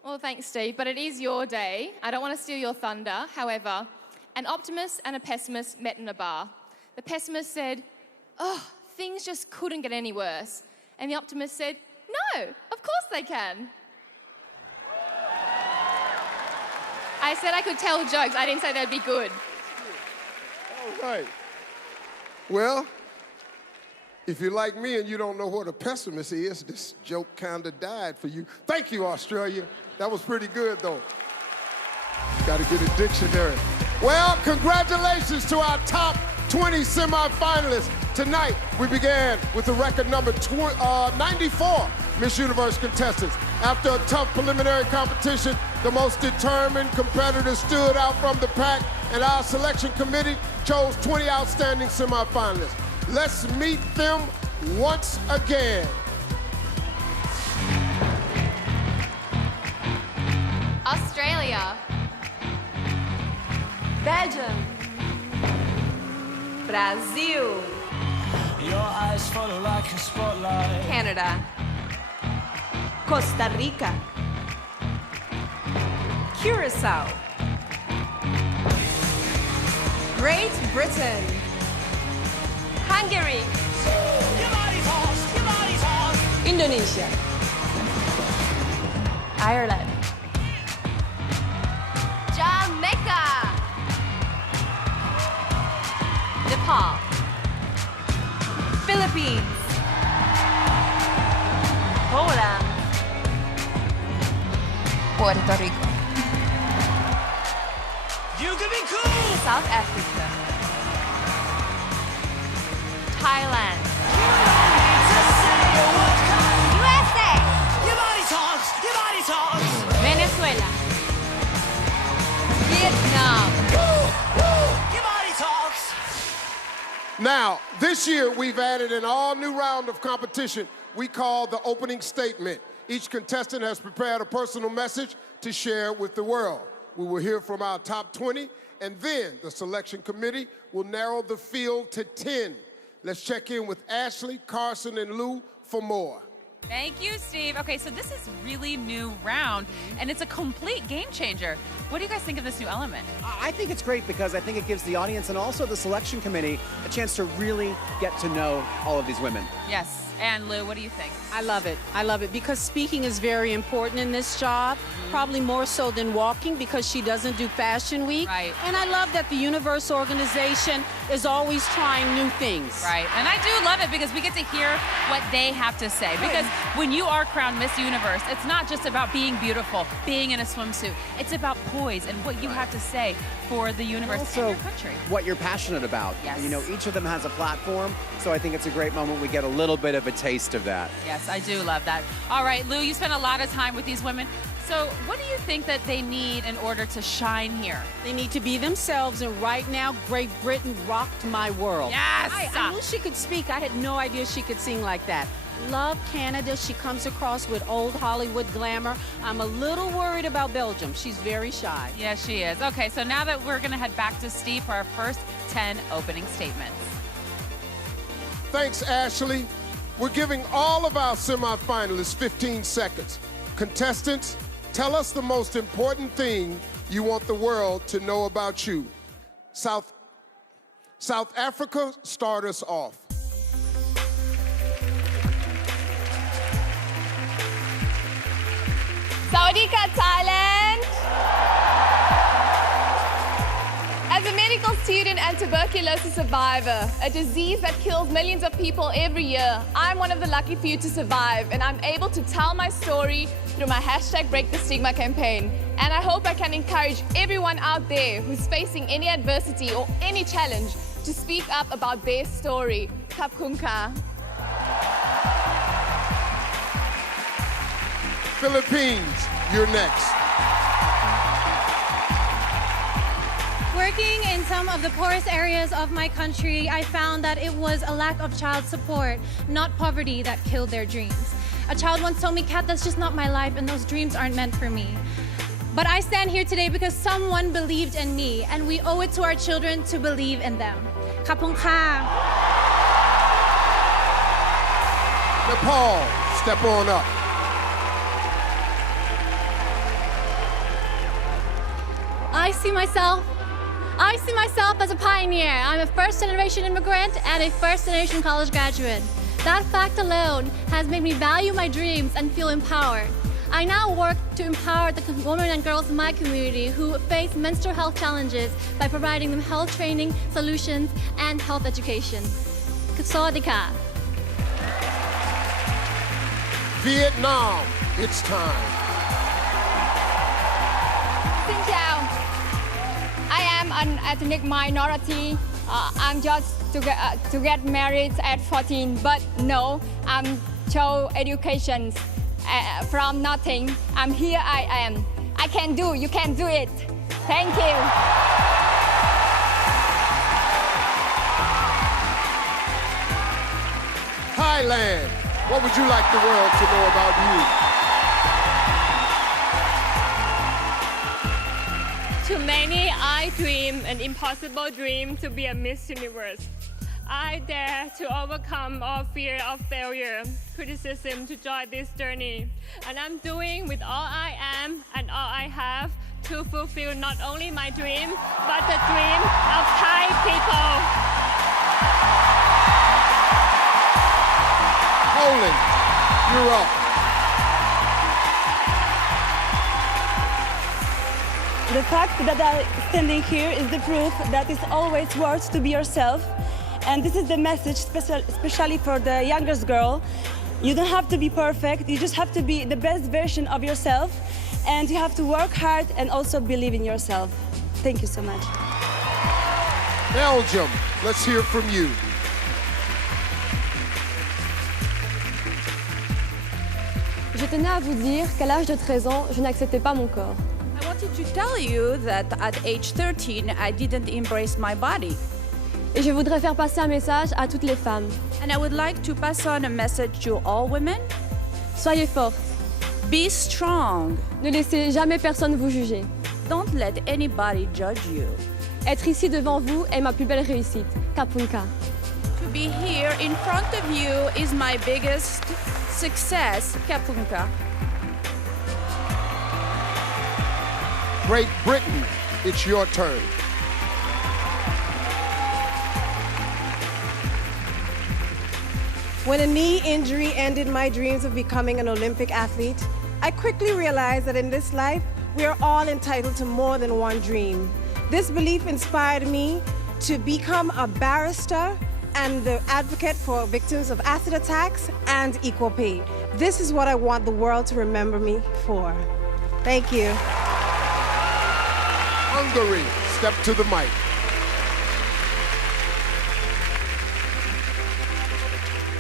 Well, thanks, Steve, but it is your day. I don't want to steal your thunder. However, an optimist and a pessimist met in a bar. The pessimist said, oh, things just couldn't get any worse. And the optimist said, no, of course they can. I said I could tell jokes. I didn't say they'd be good. All right. Well, if you're like me and you don't know what a pessimist is, this joke kind of died for you. Thank you, Australia. That was pretty good, though. Got to get a dictionary. Well, congratulations to our top 20 semifinalists. Tonight, we began with the record number 94 Miss Universe contestants. After a tough preliminary competition, the most determined competitors stood out from the pack, and our selection committee chose 20 outstanding semifinalists. Let's meet them once again. Australia. Belgium. Brazil. Your eyes follow like a spotlight. Canada. Costa Rica. Curacao. Great Britain. Hungary. Indonesia. Ireland. Jamaica. Nepal. Philippines. Poland. Puerto Rico. You can be cool. South Africa. Thailand. USA. Your body talks. Your body talks. Venezuela. Vietnam. Your body talks. Now, this year, we've added an all-new round of competition we call the opening statement. Each contestant has prepared a personal message to share with the world. We will hear from our top 20, and then the selection committee will narrow the field to 10. Let's check in with Ashley, Carson, and Lou for more. Thank you, Steve. Okay, so this is really new round, and it's a complete game changer. What do you guys think of this new element? I think it's great because I think it gives the audience and also the selection committee a chance to really get to know all of these women. Yes. And Lou, what do you think? I love it. I love it because speaking is very important in this job, probably more so than walking because she doesn't do Fashion Week. Right. And I love that the Universe organization is always trying new things. Right. And I do love it because we get to hear what they have to say. Because when you are crowned Miss Universe, it's not just about being beautiful, being in a swimsuit. It's about poise and what you have to say for the universe and your country. What you're passionate about. Yes. You know, each of them has a platform, so I think it's a great moment we get a little bit of a taste of that. Yes, I do love that. All right, Lou, you spent a lot of time with these women. So what do you think that they need in order to shine here? They need to be themselves, and right now, Great Britain rocked my world. Yes! I knew she could speak. I had no idea she could sing like that. Love Canada. She comes across with old Hollywood glamour. I'm a little worried about Belgium. She's very shy. Yeah, she is. Okay, so now that we're going to head back to Steve for our first 10 opening statements. Thanks, Ashley. We're giving all of our semifinalists 15 seconds. Contestants, tell us the most important thing you want the world to know about you. South Africa, start us off. Sawadika, Thailand. As a medical student and tuberculosis survivor, a disease that kills millions of people every year, I'm one of the lucky few to survive, and I'm able to tell my story through my #BreakTheStigma campaign. And I hope I can encourage everyone out there who's facing any adversity or any challenge to speak up about their story. Khap khun ka. Philippines, you're next. Working in some of the poorest areas of my country, I found that it was a lack of child support, not poverty, that killed their dreams. A child once told me, Kat, that's just not my life and those dreams aren't meant for me. But I stand here today because someone believed in me and we owe it to our children to believe in them. Kapung ka. Nepal, step on up. I see myself as a pioneer. I'm a first-generation immigrant and a first-generation college graduate. That fact alone has made me value my dreams and feel empowered. I now work to empower the women and girls in my community who face menstrual health challenges by providing them health training, solutions, and health education. Sawadika. Vietnam, it's time. Xin chào. I am an ethnic minority. I'm just to get married at 14, but no, I'm chose education from nothing. I'm here. I am. I can do. You can do it. Thank you. Thailand, what would you like the world to know about you? To many, I dream an impossible dream to be a Miss Universe. I dare to overcome all fear of failure, criticism to join this journey. And I'm doing with all I am and all I have to fulfill not only my dream, but the dream of Thai people. Poland, you're up. The fact that I'm standing here is the proof that it's always worth to be yourself. And this is the message, especially for the youngest girl. You don't have to be perfect, you just have to be the best version of yourself. And you have to work hard and also believe in yourself. Thank you so much. Belgium, let's hear from you. Je tenais à vous dire qu'à l'âge de 13 ans, je n'acceptais pas mon corps. I wanted to tell you that at age 13, I didn't embrace my body. Et je voudrais faire passer un message à toutes les femmes. And I would like to pass on a message to all women. Soyez fortes. Be strong. Ne laissez jamais personne vous juger. Don't let anybody judge you. Être ici devant vous est ma plus belle réussite. Kapunka. To be here in front of you is my biggest success. Kapunka. Great Britain, it's your turn. When a knee injury ended my dreams of becoming an Olympic athlete, I quickly realized that in this life, we are all entitled to more than one dream. This belief inspired me to become a barrister and the advocate for victims of acid attacks and equal pay. This is what I want the world to remember me for. Thank you. Hungary, step to the mic.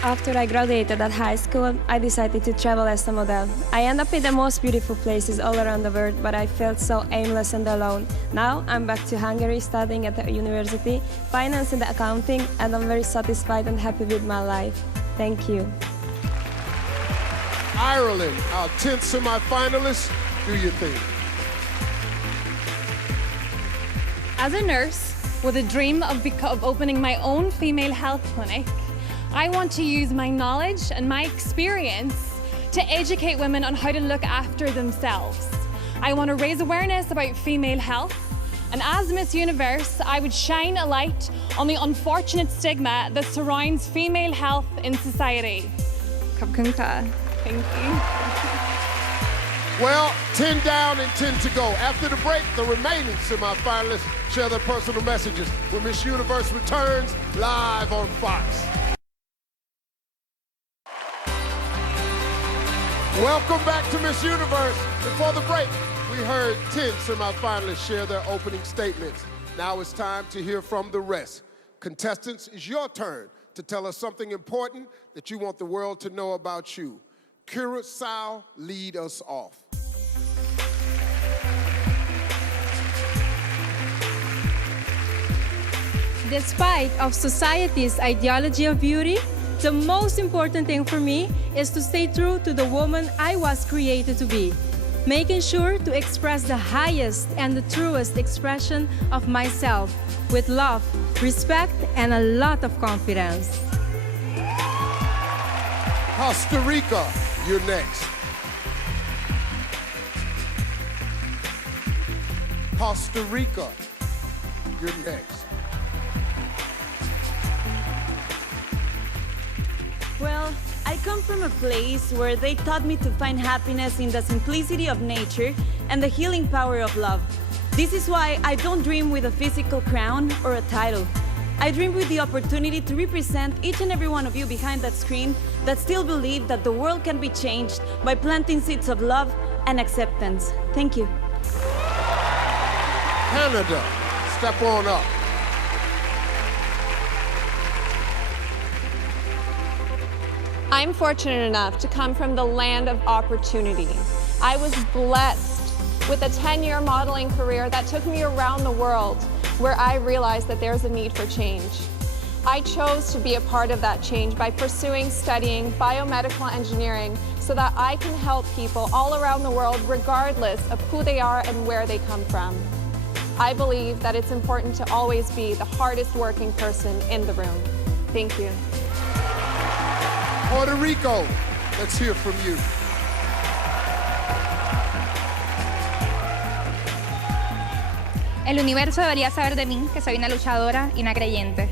After I graduated at high school, I decided to travel as a model. I ended up in the most beautiful places all around the world, but I felt so aimless and alone. Now I'm back to Hungary studying at the university, finance and accounting, and I'm very satisfied and happy with my life. Thank you. Ireland, our 10th semi-finalist, do your thing. As a nurse with a dream of opening my own female health clinic, I want to use my knowledge and my experience to educate women on how to look after themselves. I want to raise awareness about female health, and as Miss Universe, I would shine a light on the unfortunate stigma that surrounds female health in society. Kapkunka. Thank you. Well, 10 down and 10 to go. After the break, the remaining semifinalists share their personal messages when Miss Universe returns live on Fox. Welcome back to Miss Universe. Before the break, we heard 10 semifinalists share their opening statements. Now it's time to hear from the rest. Contestants, it's your turn to tell us something important that you want the world to know about you. Curacao, lead us off. Despite of society's ideology of beauty, the most important thing for me is to stay true to the woman I was created to be, making sure to express the highest and the truest expression of myself with love, respect, and a lot of confidence. Costa Rica, you're next. Costa Rica, you're next. Well, I come from a place where they taught me to find happiness in the simplicity of nature and the healing power of love. This is why I don't dream with a physical crown or a title. I dream with the opportunity to represent each and every one of you behind that screen that still believe that the world can be changed by planting seeds of love and acceptance. Thank you. Canada, step on up. I'm fortunate enough to come from the land of opportunity. I was blessed with a 10-year modeling career that took me around the world, where I realized that there's a need for change. I chose to be a part of that change by studying biomedical engineering so that I can help people all around the world regardless of who they are and where they come from. I believe that it's important to always be the hardest working person in the room. Thank you. Puerto Rico, let's hear from you. El universo debería saber de mí que soy una luchadora y una creyente,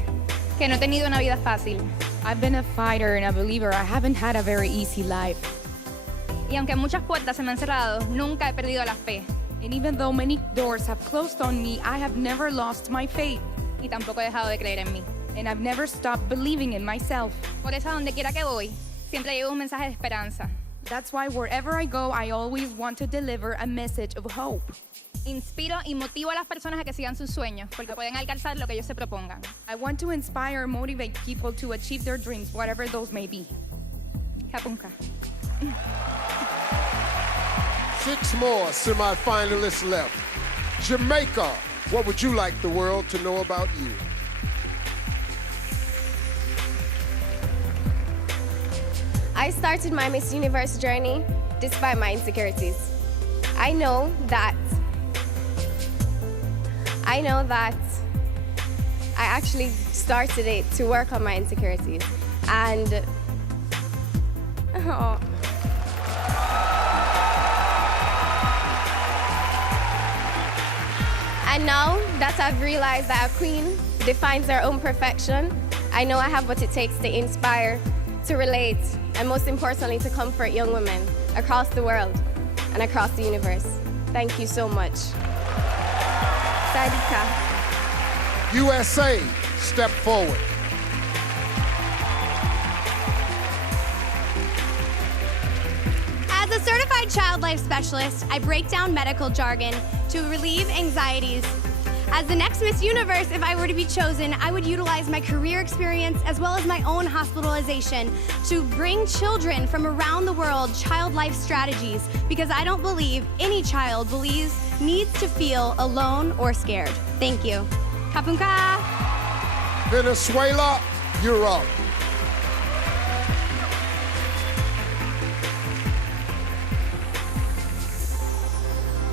que no he tenido una vida fácil. I've been a fighter and a believer. I haven't had a very easy life. Y aunque muchas puertas se me han cerrado, nunca he perdido la fe. And even though many doors have closed on me, I have never lost my faith. Y tampoco he dejado de creer en mí. And I've never stopped believing in myself. Por eso, a donde quiera que voy, siempre llevo un mensaje de esperanza. That's why wherever I go, I always want to deliver a message of hope. Inspiro y motivo a las personas a que sigan sus sueños, porque pueden alcanzar lo que ellos se propongan. I want to inspire and motivate people to achieve their dreams, whatever those may be. Kapunka. 6 more semi-finalists left. Jamaica, what would you like the world to know about you? I started my Miss Universe journey despite my insecurities. I know that I actually started it to work on my insecurities. And And now that I've realized that a queen defines her own perfection, I know I have what it takes to inspire, to relate, and most importantly, to comfort young women across the world and across the universe. Thank you so much. Sadika. USA, step forward. As a certified child life specialist, I break down medical jargon to relieve anxieties. As the next Miss Universe, if I were to be chosen, I would utilize my career experience as well as my own hospitalization to bring children from around the world child life strategies, because I don't believe any child needs to feel alone or scared. Thank you. Kapunka. Venezuela, you're up.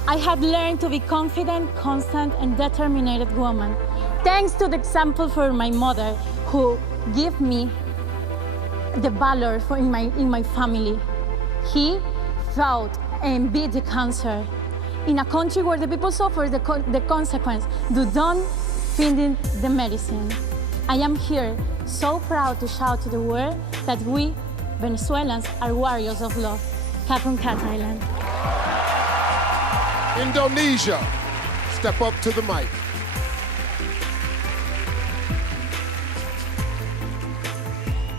I have learned to be confident, constant, and determined woman, thanks to the example for my mother, who gave me the valor in my family. He fought and beat the cancer in a country where the people suffer the consequence. They don't find the medicine. I am here so proud to shout to the world that we Venezuelans are warriors of love. Kapunka, Thailand. Indonesia, step up to the mic.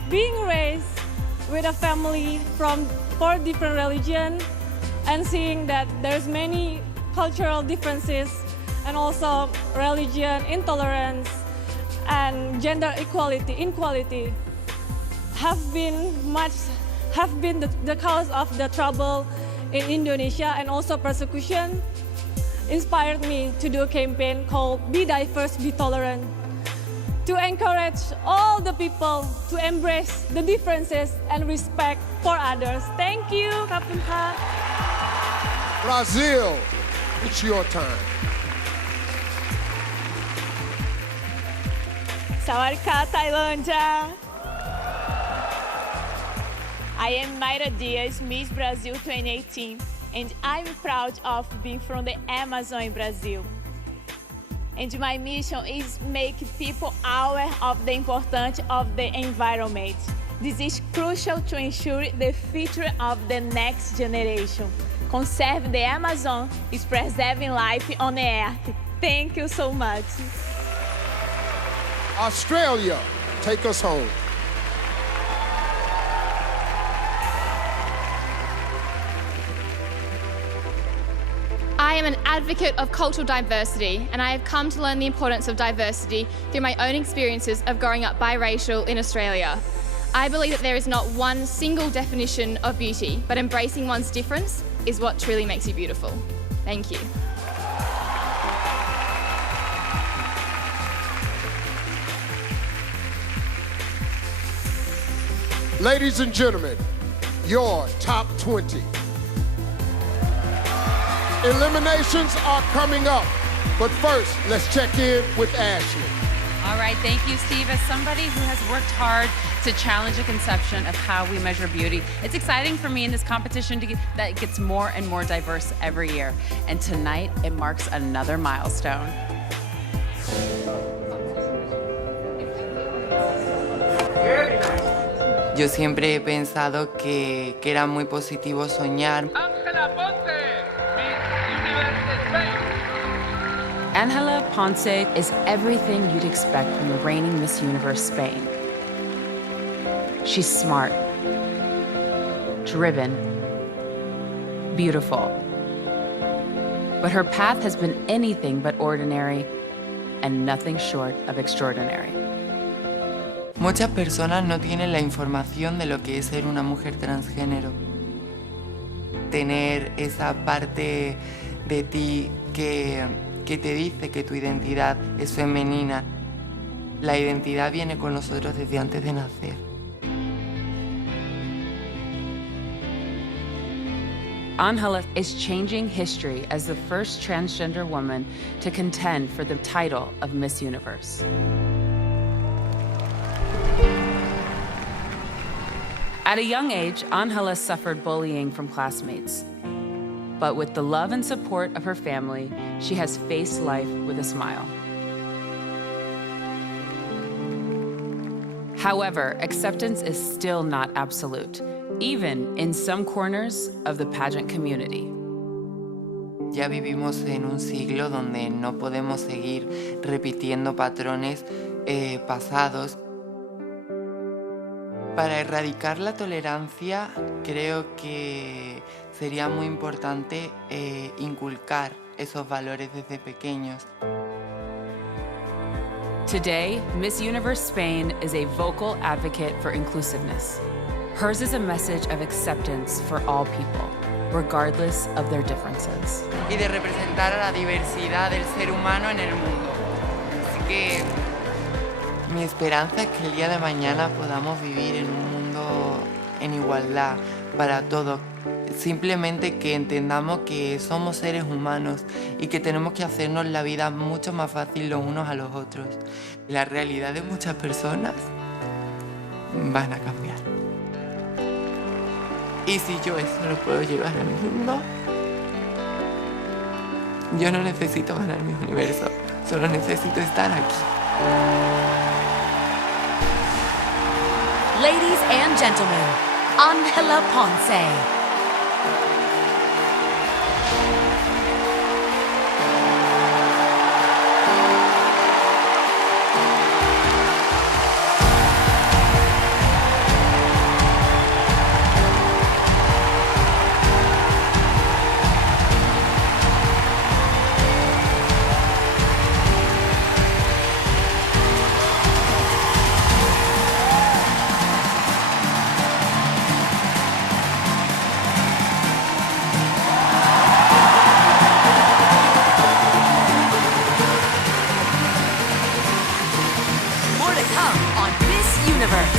Being raised with a family from 4 different religions and seeing that there's many cultural differences and also religion intolerance and gender inequality have been much have been the cause of the trouble in Indonesia and also persecution, inspired me to do a campaign called Be Diverse, Be Tolerant, to encourage all the people to embrace the differences and respect for others. Thank you, Kapimka. Brazil, it's your time. Sawadika, Tailândia. I am Mayra Diaz, Miss Brazil 2018, and I'm proud of being from the Amazon in Brazil. And my mission is make people aware of the importance of the environment. This is crucial to ensure the future of the next generation. Conserve the Amazon is preserving life on the earth. Thank you so much. Australia, take us home. I am an advocate of cultural diversity, and I have come to learn the importance of diversity through my own experiences of growing up biracial in Australia. I believe that there is not one single definition of beauty, but embracing one's difference is what truly makes you beautiful. Thank you. Ladies and gentlemen, your top 20. Eliminations are coming up, but first, let's check in with Ashley. All right, thank you, Steve. As somebody who has worked hard to challenge a conception of how we measure beauty, it's exciting for me in this competition that it gets more and more diverse every year. And tonight, it marks another milestone. Yo siempre he pensado que era muy positivo soñar. Ángela Ponce is everything you'd expect from the reigning Miss Universe Spain. She's smart, driven, beautiful. But her path has been anything but ordinary and nothing short of extraordinary. Muchas personas no tienen la información de lo que es ser una mujer transgénero. Tener esa parte de ti que te dice que tu identidad es femenina. La identidad viene con nosotros desde antes de nacer. Ángela is changing history as the first transgender woman to contend for the title of Miss Universe. At a young age, Ángela suffered bullying from classmates. But with the love and support of her family, she has faced life with a smile. However, acceptance is still not absolute, even in some corners of the pageant community. Ya vivimos en un siglo donde no podemos seguir repitiendo patrones pasados. Para erradicar la tolerancia, creo que sería muy importante inculcar esos valores desde pequeños. Today, Miss Universe Spain is a vocal advocate for inclusiveness. Hers is a message of acceptance for all people, regardless of their differences. Y de representar a la diversidad del ser humano en el mundo. Así que mi esperanza es que el día de mañana podamos vivir en un mundo en igualdad para todos. Simplemente que entendamos que somos seres humanos y que tenemos que hacernos la vida mucho más fácil los unos a los otros. La realidad de muchas personas van a cambiar. Y si yo eso lo puedo llevar al mundo, yo no necesito ganar mi universo, solo necesito estar aquí. Ladies and gentlemen, Ángela Ponce. Universe.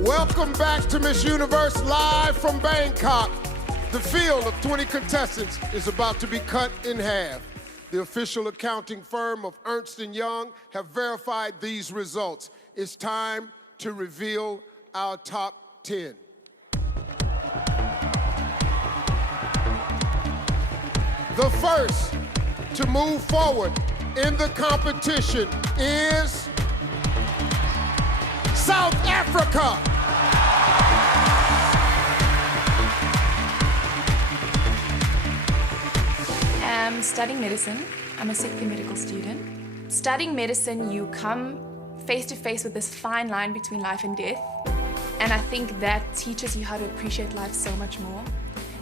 Welcome back to Miss Universe, live from Bangkok. The field of 20 contestants is about to be cut in half. The official accounting firm of Ernst & Young have verified these results. It's time to reveal our top 10. The first to move forward in the competition is South Africa. I'm studying medicine. I'm a 6th year medical student. Studying medicine, you come face to face with this fine line between life and death. And I think that teaches you how to appreciate life so much more.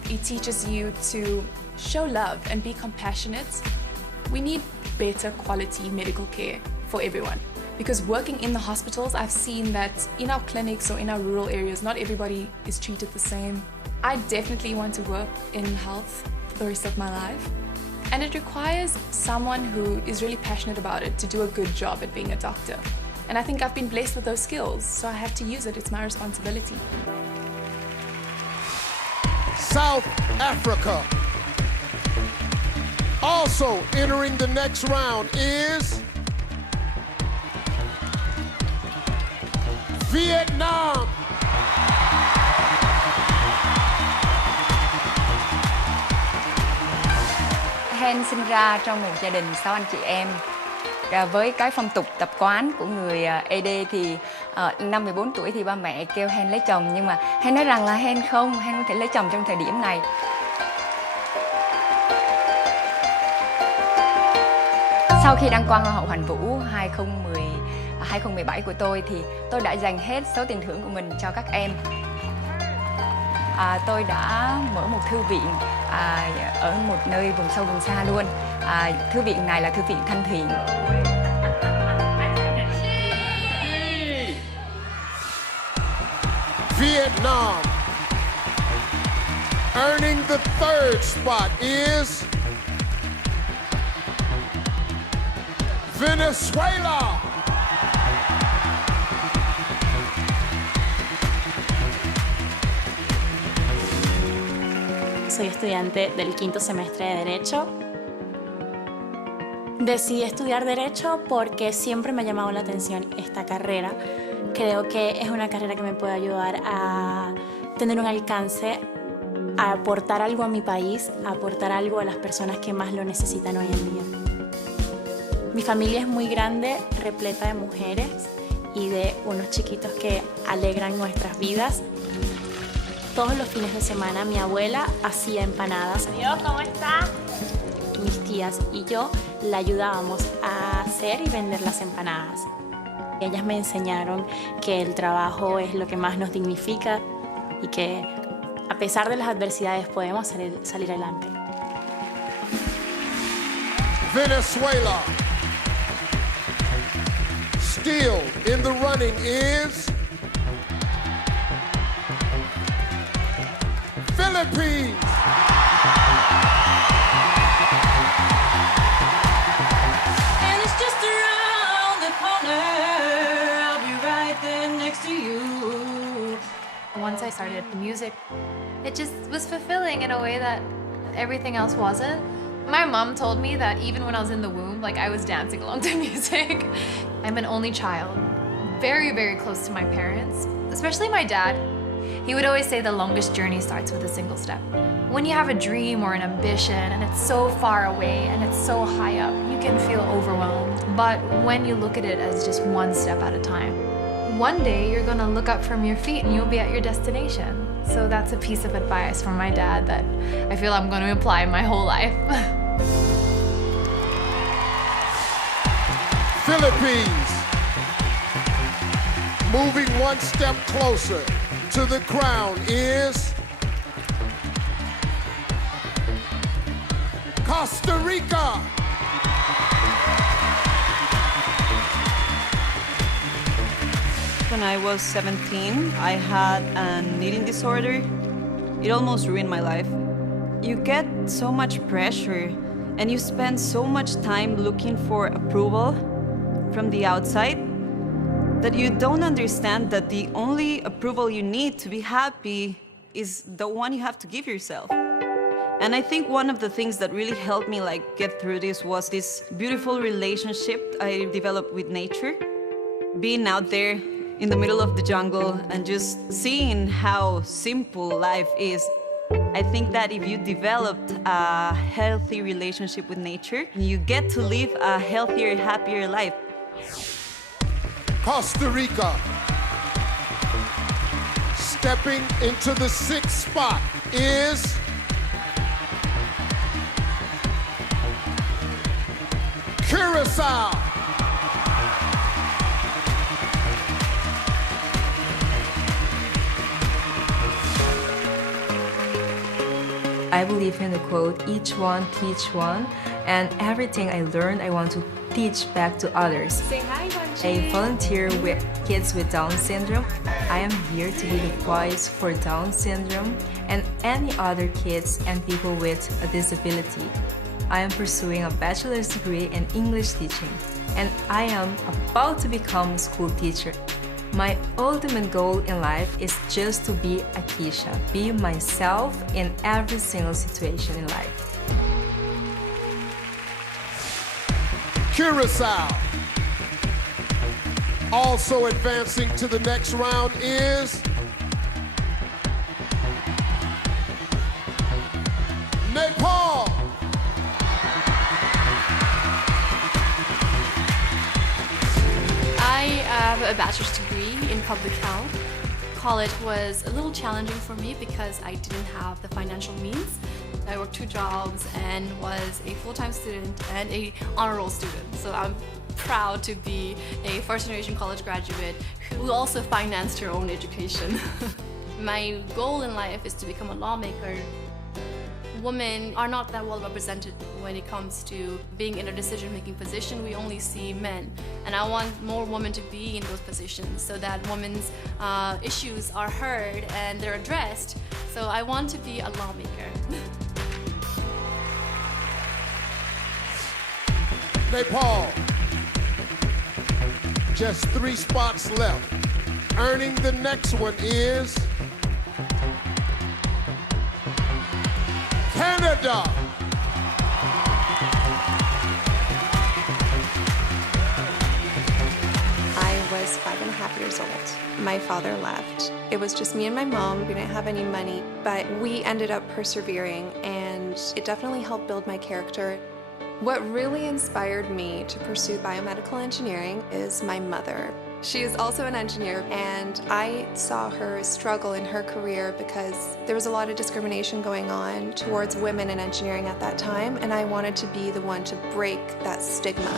It teaches you to show love and be compassionate. We need better quality medical care for everyone. Because working in the hospitals, I've seen that in our clinics or in our rural areas, not everybody is treated the same. I definitely want to work in health for the rest of my life. And it requires someone who is really passionate about it to do a good job at being a doctor. And I think I've been blessed with those skills, so I have to use it. It's my responsibility. South Africa. Also entering the next round is Vietnam. Hen sinh ra trong một gia đình 6 anh chị em. Với cái phong tục tập quán của người ED thì năm 14 tuổi thì ba mẹ kêu Hen lấy chồng, nhưng mà Hen nói rằng là Hen không thể lấy chồng trong thời điểm này. Sau khi đăng quang Hoa hậu Hoàn Vũ 2017 của tôi thì tôi đã dành hết số tiền thưởng của mình cho các em. Tôi đã mở một thư viện ở một nơi vùng sâu vùng xa luôn. Thư viện này là thư viện Thanh Thiện. Vietnam. Earning the third spot is Venezuela. Soy estudiante del 5º semestre de Derecho. Decidí estudiar Derecho porque siempre me ha llamado la atención esta carrera. Creo que es una carrera que me puede ayudar a tener un alcance, a aportar algo a mi país, a aportar algo a las personas que más lo necesitan hoy en día. Mi familia es muy grande, repleta de mujeres y de unos chiquitos que alegran nuestras vidas. Todos los fines de semana mi abuela hacía empanadas. Adiós, ¿cómo está? Mis tías y yo la ayudábamos a hacer y vender las empanadas. Ellas me enseñaron que el trabajo es lo que más nos dignifica y que a pesar de las adversidades podemos salir adelante. Venezuela. Still in the running is Philippines. And it's just around the corner. I'll be right there next to you. Once I started music, it just was fulfilling in a way that everything else wasn't. My mom told me that even when I was in the womb, like I was dancing along to music. I'm an only child, very, very close to my parents, especially my dad. He would always say the longest journey starts with a single step. When you have a dream or an ambition and it's so far away and it's so high up, you can feel overwhelmed. But when you look at it as just one step at a time, one day you're gonna look up from your feet and you'll be at your destination. So that's a piece of advice from my dad that I feel I'm gonna apply my whole life. Philippines. Moving one step closer to the crown is Costa Rica. When I was 17, I had an eating disorder. It almost ruined my life. You get so much pressure and you spend so much time looking for approval from the outside that you don't understand that the only approval you need to be happy is the one you have to give yourself. And I think one of the things that really helped me get through this was this beautiful relationship I developed with nature. Being out there in the middle of the jungle and just seeing how simple life is. I think that if you developed a healthy relationship with nature, you get to live a healthier, happier life. Costa Rica. Stepping into the 6th spot is Curacao. I believe in the quote, each one teach one, and everything I learn I want to teach back to others. Say hi, Vanchi. I volunteer with kids with Down syndrome. I am here to be the voice for Down syndrome and any other kids and people with a disability. I am pursuing a bachelor's degree in English teaching, and I am about to become a school teacher. My ultimate goal in life is just to be Akeisha, be myself in every single situation in life. Curacao. Also advancing to the next round is Nepal. I have a bachelor's degree in public health. College was a little challenging for me because I didn't have the financial means. I worked 2 jobs and was a full-time student and an honor roll student. So I'm proud to be a first-generation college graduate who also financed her own education. My goal in life is to become a lawmaker. Women are not that well represented when it comes to being in a decision-making position. We only see men. And I want more women to be in those positions so that women's issues are heard and they're addressed. So I want to be a lawmaker. Nepal. Just 3 spots left. Earning the next one is Canada. I was 5.5 years old. My father left. It was just me and my mom. We didn't have any money, but we ended up persevering, and it definitely helped build my character. What really inspired me to pursue biomedical engineering is my mother. She is also an engineer, and I saw her struggle in her career because there was a lot of discrimination going on towards women in engineering at that time, and I wanted to be the one to break that stigma.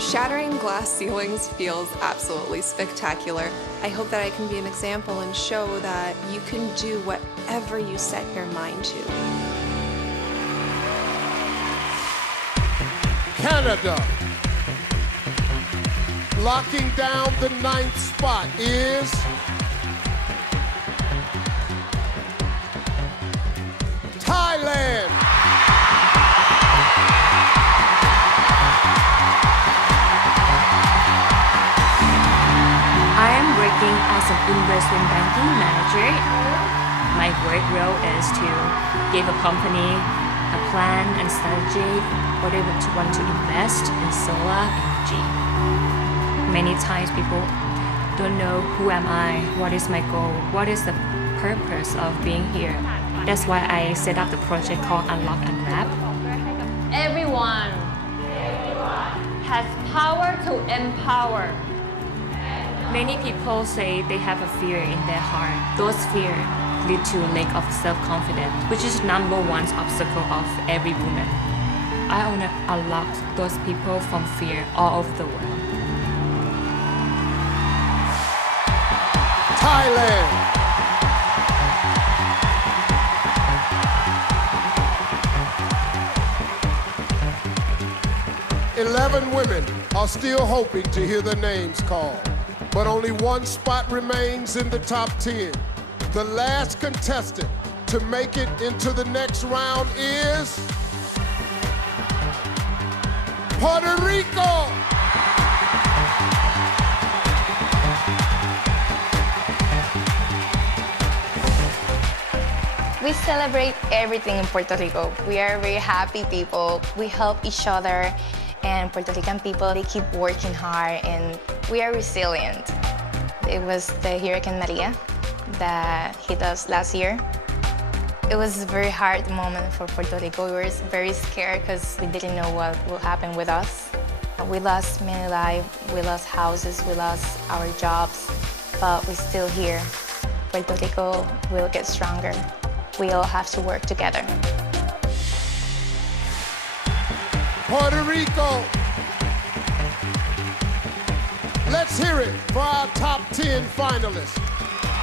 Shattering glass ceilings feels absolutely spectacular. I hope that I can be an example and show that you can do whatever you set your mind to. Canada. Locking down the 9th spot is Thailand. I am working as an investment banking manager. My work role is to give a company a plan and strategy for they want to invest in solar energy. Many times people don't know who am I, what is my goal, what is the purpose of being here. That's why I set up the project called Unlock and Wrap. Everyone has power to empower. Many people say they have a fear in their heart. Those fears lead to lack of self-confidence, which is number 1 obstacle of every woman. I want to unlock those people from fear all over the world. Thailand. 11 women are still hoping to hear their names called. but only one spot remains in the top 10. The last contestant to make it into the next round is Puerto Rico. We celebrate everything in Puerto Rico. We are very happy people. We help each other, and Puerto Rican people, they keep working hard, and we are resilient. It was the Hurricane Maria that hit us last year. It was a very hard moment for Puerto Rico. We were very scared because we didn't know what will happen with us. We lost many lives, we lost houses, we lost our jobs, but we're still here. Puerto Rico will get stronger. We all have to work together. Puerto Rico. Let's hear it for our top 10 finalists.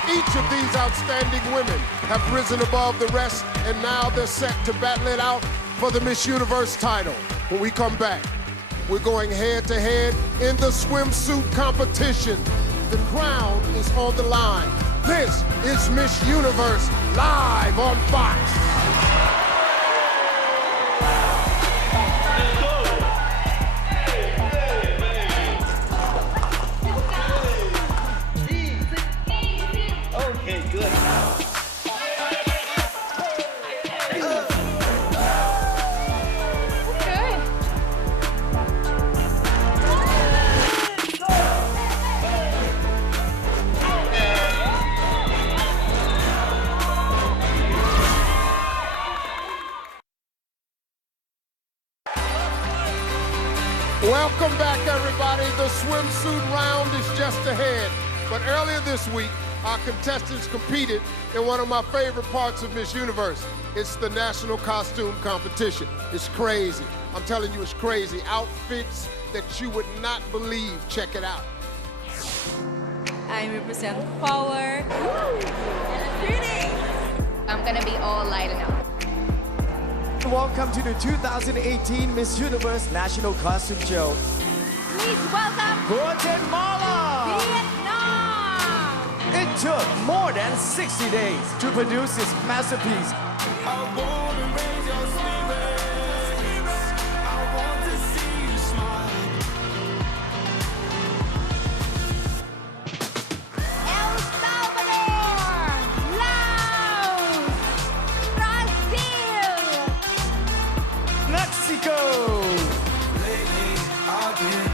Each of these outstanding women have risen above the rest, and now they're set to battle it out for the Miss Universe title. When we come back, we're going head-to-head in the swimsuit competition. The crown is on the line. This is Miss Universe live on Fox. Okay, good. Welcome back, everybody. The swimsuit round is just ahead. But earlier this week, our contestants competed in one of my favorite parts of Miss Universe. It's the national costume competition. It's crazy. I'm telling you, it's crazy. Outfits that you would not believe. Check it out. I represent power. And pretty. I'm gonna be all lighten up. Welcome to the 2018 Miss Universe National Costume Show. Please welcome Guatemala! Vietnam! It took more than 60 days to produce this masterpiece. El Salvador! Laos! Brazil! Mexico! Lately, I've been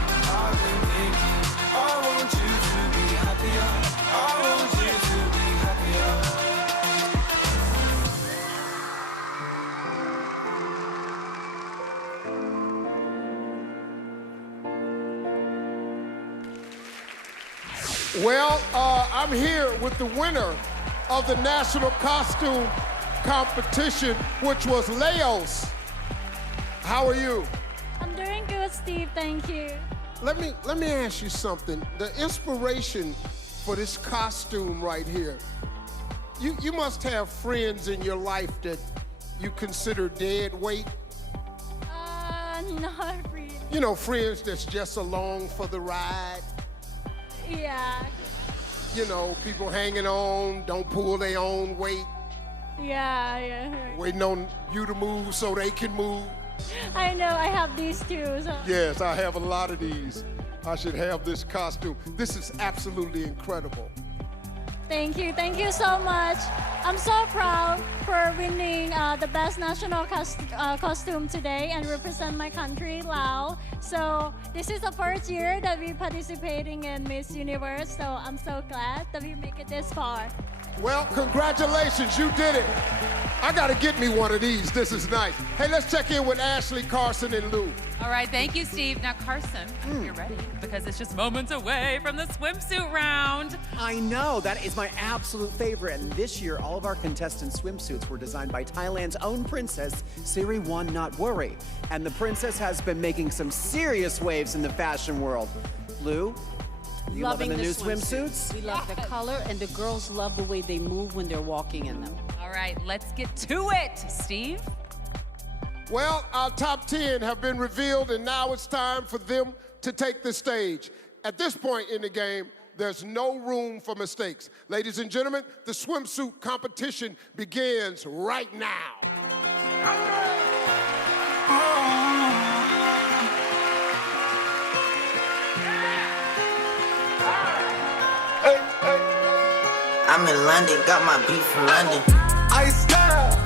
thinking, I want you to be happier. I want you to be happier. Well, I'm here with the winner of the national costume competition, which was Laos. How are you? I'm doing good, Steve. Thank you. Let me ask you something. The inspiration for this costume right here, you must have friends in your life that you consider dead weight. Not really. You know, friends that's just along for the ride. Yeah. You know, people hanging on, don't pull their own weight, Yeah. waiting on you to move so they can move. I know, I have these too. So. Yes, I have a lot of these. I should have this costume. This is absolutely incredible. Thank you so much. I'm so proud for winning the best national costume today and represent my country, Laos. So this is the first year that we're participating in Miss Universe, so I'm so glad that we make it this far. Well, congratulations, you did it. I gotta get me one of these. This is nice. Hey, let's check in with Ashley, Carson, and Lou. All right, thank you, Steve. Now, Carson, I hope you're ready because it's just moments away from the swimsuit round. I know, that is my absolute favorite. And this year, all of our contestant swimsuits were designed by Thailand's own princess, Siriwan Natwari. And the princess has been making some serious waves in the fashion world. Lou, you loving the new swimsuits? We love the color, and the girls love the way they move when they're walking in them. All right, let's get to it, Steve. Well, our top 10 have been revealed, and now it's time for them to take the stage. At this point in the game, There's no room for mistakes. Ladies and gentlemen, the swimsuit competition begins right now. I'm in London, got my beat from London. I style,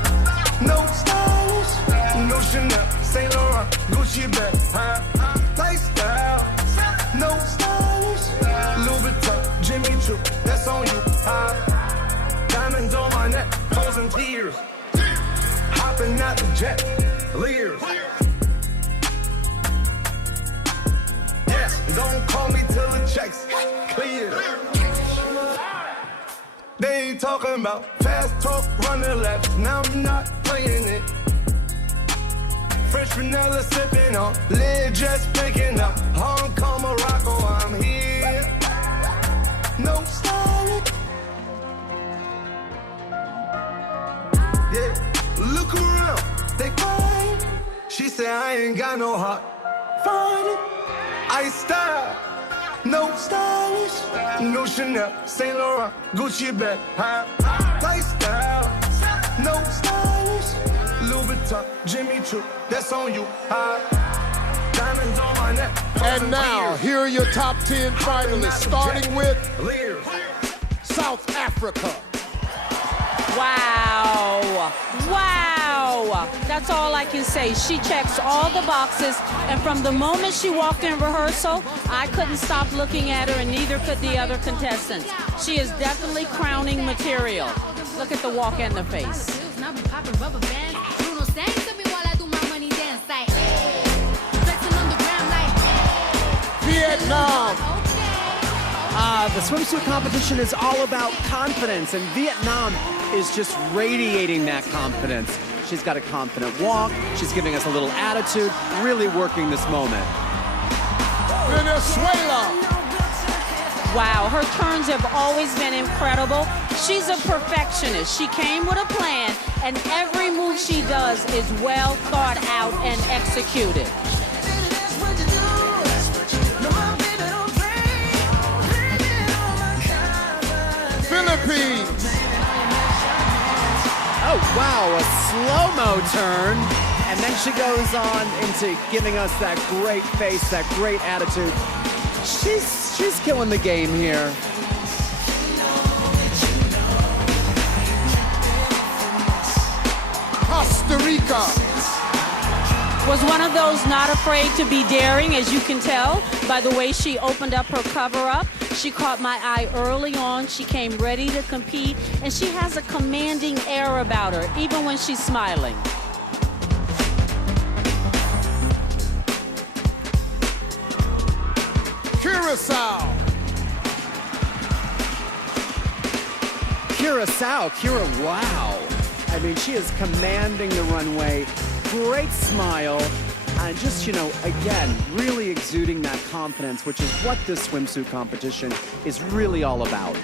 no stylish, no Chanel, Saint Laurent, Gucci bag, lifestyle, no stylish, Louis Vuitton, Jimmy Choo, that's on you, diamonds on my neck, frozen tears, hopping out the jet, Lears. Yeah, don't call me till the checks clear. They ain't talking about fast talk, running laps. Now I'm not playing it. Fresh vanilla sipping on, lid just picking up. Hong Kong, Morocco, I'm here. No styling. Yeah, look around, they quiet. She said I ain't got no heart. Find it. I style. No stylish, no Chanel, Saint Laurent, Gucci bag, lifestyle. No stylish, Louis Vuitton, Jimmy Choo, that's on you, diamonds on my neck. And now, here are your top 10 finalists, starting with South Africa. Wow. Wow. That's all I can say. She checks all the boxes, and from the moment she walked in rehearsal, I couldn't stop looking at her, and neither could the other contestants. She is definitely crowning material. Look at the walk and the face. Vietnam. The swimsuit competition is all about confidence, and Vietnam is just radiating that confidence. She's got a confident walk, she's giving us a little attitude, really working this moment. Venezuela. Wow, her turns have always been incredible. She's a perfectionist. She came with a plan, and every move she does is well thought out and executed. Philippines. Oh, wow, a slow-mo turn. And then she goes on into giving us that great face, that great attitude. She's killing the game here. Costa Rica. Was one of those not afraid to be daring, as you can tell by the way she opened up her cover-up. She caught my eye early on. She came ready to compete, and she has a commanding air about her, even when she's smiling. Curacao. Wow. I mean, she is commanding the runway. Great smile. And just, again, really exuding that confidence, which is what this swimsuit competition is really all about.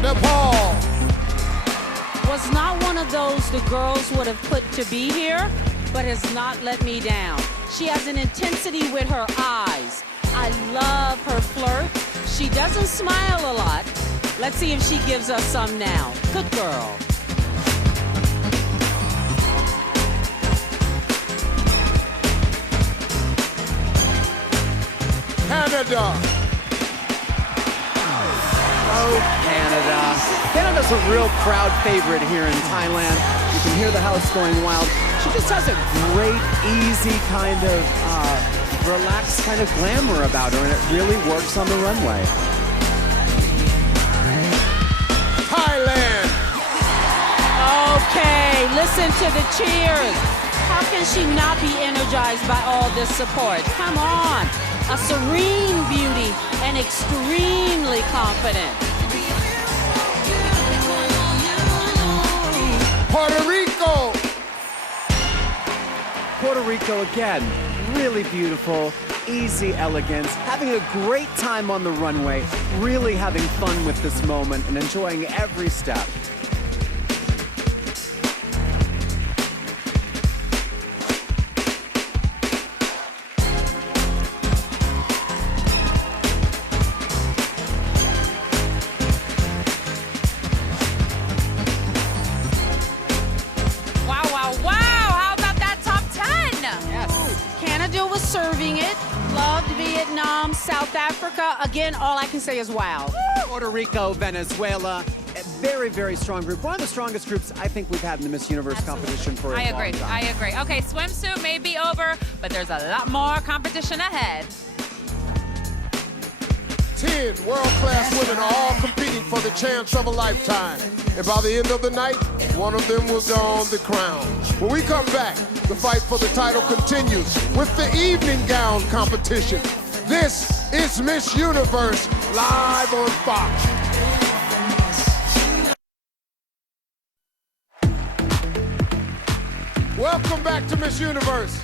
Nepal. Was not one of those the girls would have put to be here, but has not let me down. She has an intensity with her eyes. I love her flirt. She doesn't smile a lot. Let's see if she gives us some now. Good girl. Canada. Oh, Canada. Canada's a real crowd favorite here in Thailand. You can hear the house going wild. She just has a great, easy kind of relaxed kind of glamour about her, and it really works on the runway. Thailand. Okay, listen to the cheers. How can she not be energized by all this support? Come on. A serene beauty and extremely confident. Puerto Rico. Puerto Rico again, really beautiful, easy elegance, having a great time on the runway, really having fun with this moment and enjoying every step. serving it. Loved Vietnam, South Africa. Again, all I can say is wow. Puerto Rico, Venezuela. A very, very strong group. One of the strongest groups I think we've had in the Miss Universe competition for a long time. I agree. Okay, swimsuit may be over, but there's a lot more competition ahead. 10 world-class women are all competing for the chance of a lifetime. And by the end of the night, one of them will don the crown. When we come back, the fight for the title continues with the evening gown competition. This is Miss Universe live on Fox. Welcome back to Miss Universe.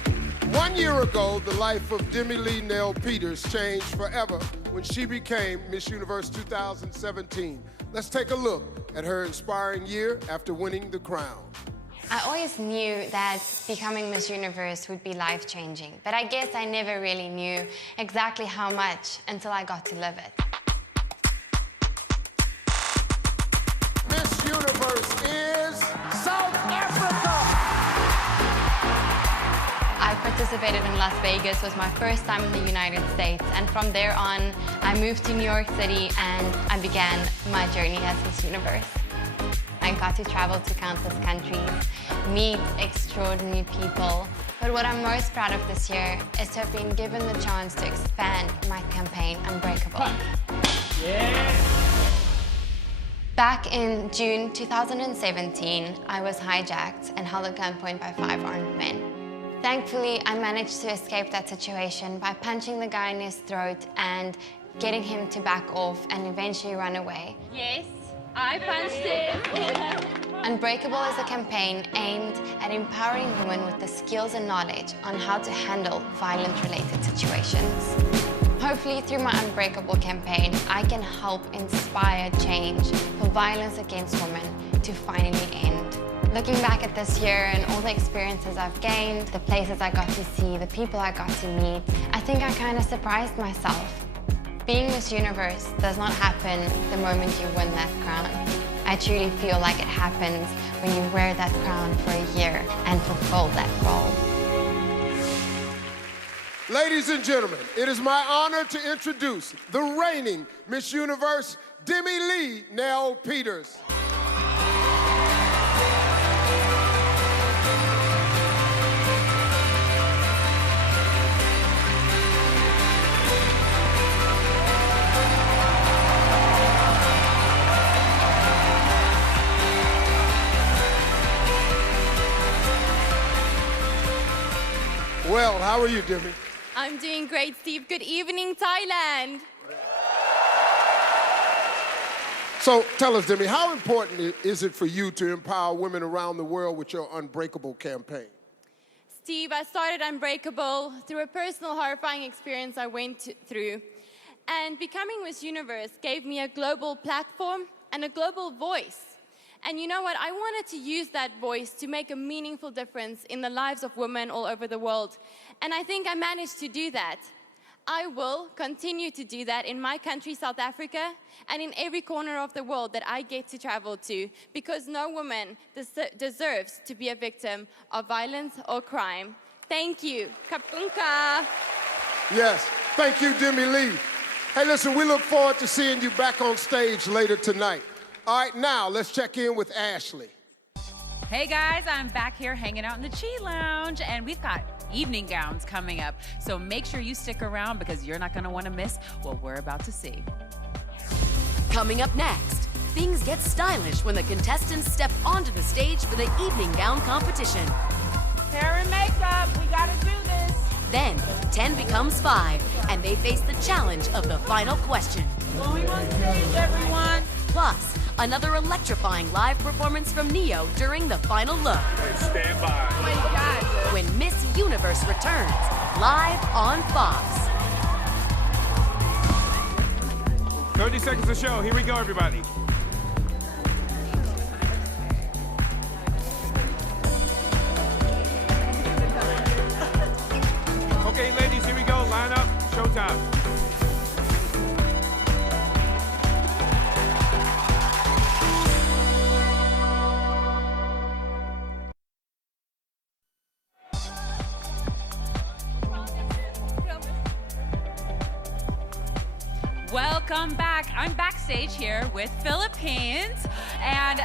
1 year ago, the life of Demi Lee Nell Peters changed forever when she became Miss Universe 2017. Let's take a look at her inspiring year after winning the crown. I always knew that becoming Miss Universe would be life-changing, but I guess I never really knew exactly how much until I got to live it. Miss Universe is South Africa! I participated in Las Vegas. It was my first time in the United States, and from there on, I moved to New York City and I began my journey as Miss Universe. I got to travel to countless countries, meet extraordinary people. But what I'm most proud of this year is to have been given the chance to expand my campaign, Unbreakable. Yeah. Back in June 2017, I was hijacked and held at gunpoint by 5 armed men. Thankfully, I managed to escape that situation by punching the guy in his throat and getting him to back off and eventually run away. Yes, I punched him. Unbreakable is a campaign aimed at empowering women with the skills and knowledge on how to handle violence-related situations. Hopefully, through my Unbreakable campaign, I can help inspire change for violence against women to finally end. Looking back at this year and all the experiences I've gained, the places I got to see, the people I got to meet, I think I kind of surprised myself. Being Miss Universe does not happen the moment you win that crown. I truly feel like it happens when you wear that crown for a year and fulfill that role. Ladies and gentlemen, it is my honor to introduce the reigning Miss Universe, Demi Lee Nell Peters. Well, how are you, Demi? I'm doing great, Steve. Good evening, Thailand. So tell us, Demi, how important is it for you to empower women around the world with your Unbreakable campaign? Steve, I started Unbreakable through a personal horrifying experience I went through. And becoming Miss Universe gave me a global platform and a global voice. And you know what? I wanted to use that voice to make a meaningful difference in the lives of women all over the world. And I think I managed to do that. I will continue to do that in my country, South Africa, and in every corner of the world that I get to travel to, because no woman deserves to be a victim of violence or crime. Thank you. Kapunka. Yes, thank you, Demi Lee. Hey, listen, we look forward to seeing you back on stage later tonight. All right, now let's check in with Ashley. Hey guys, I'm back here hanging out in the Chi Lounge, and we've got evening gowns coming up. So make sure you stick around because you're not gonna wanna miss what we're about to see. Coming up next, things get stylish when the contestants step onto the stage for the evening gown competition. Hair and makeup, we gotta do this. Then, 10 becomes 5, and they face the challenge of the final question. Going on stage, everyone. Plus, another electrifying live performance from Neo during the final look. Stand by. Oh my God. When Miss Universe returns, live on Fox. 30 seconds to show. Here we go, everybody. Okay, ladies, here we go. Line up. Showtime. Welcome back. I'm backstage here with Philippines, and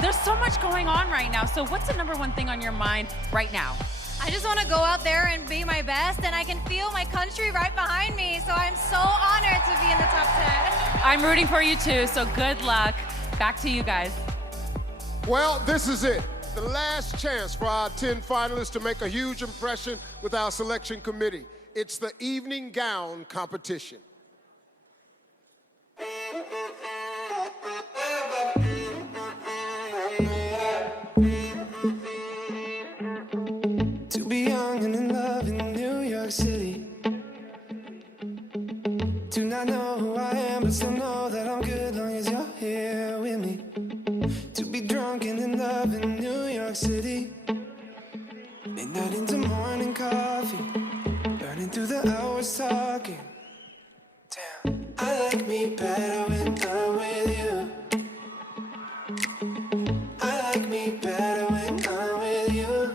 there's so much going on right now. So what's the number one thing on your mind right now? I just want to go out there and be my best, and I can feel my country right behind me, so I'm so honored to be in the top 10. I'm rooting for you too, so good luck. Back to you guys. Well, this is it. The last chance for our 10 finalists to make a huge impression with our selection committee. It's the evening gown competition. To be young and in love in New York City. Do not know who I am, but still know that I'm good long as you're here with me. To be drunk and in love in New York City. Midnight into morning coffee, burning through the hours talking. Damn, I like me better when I'm with you. I like me better when I'm with you.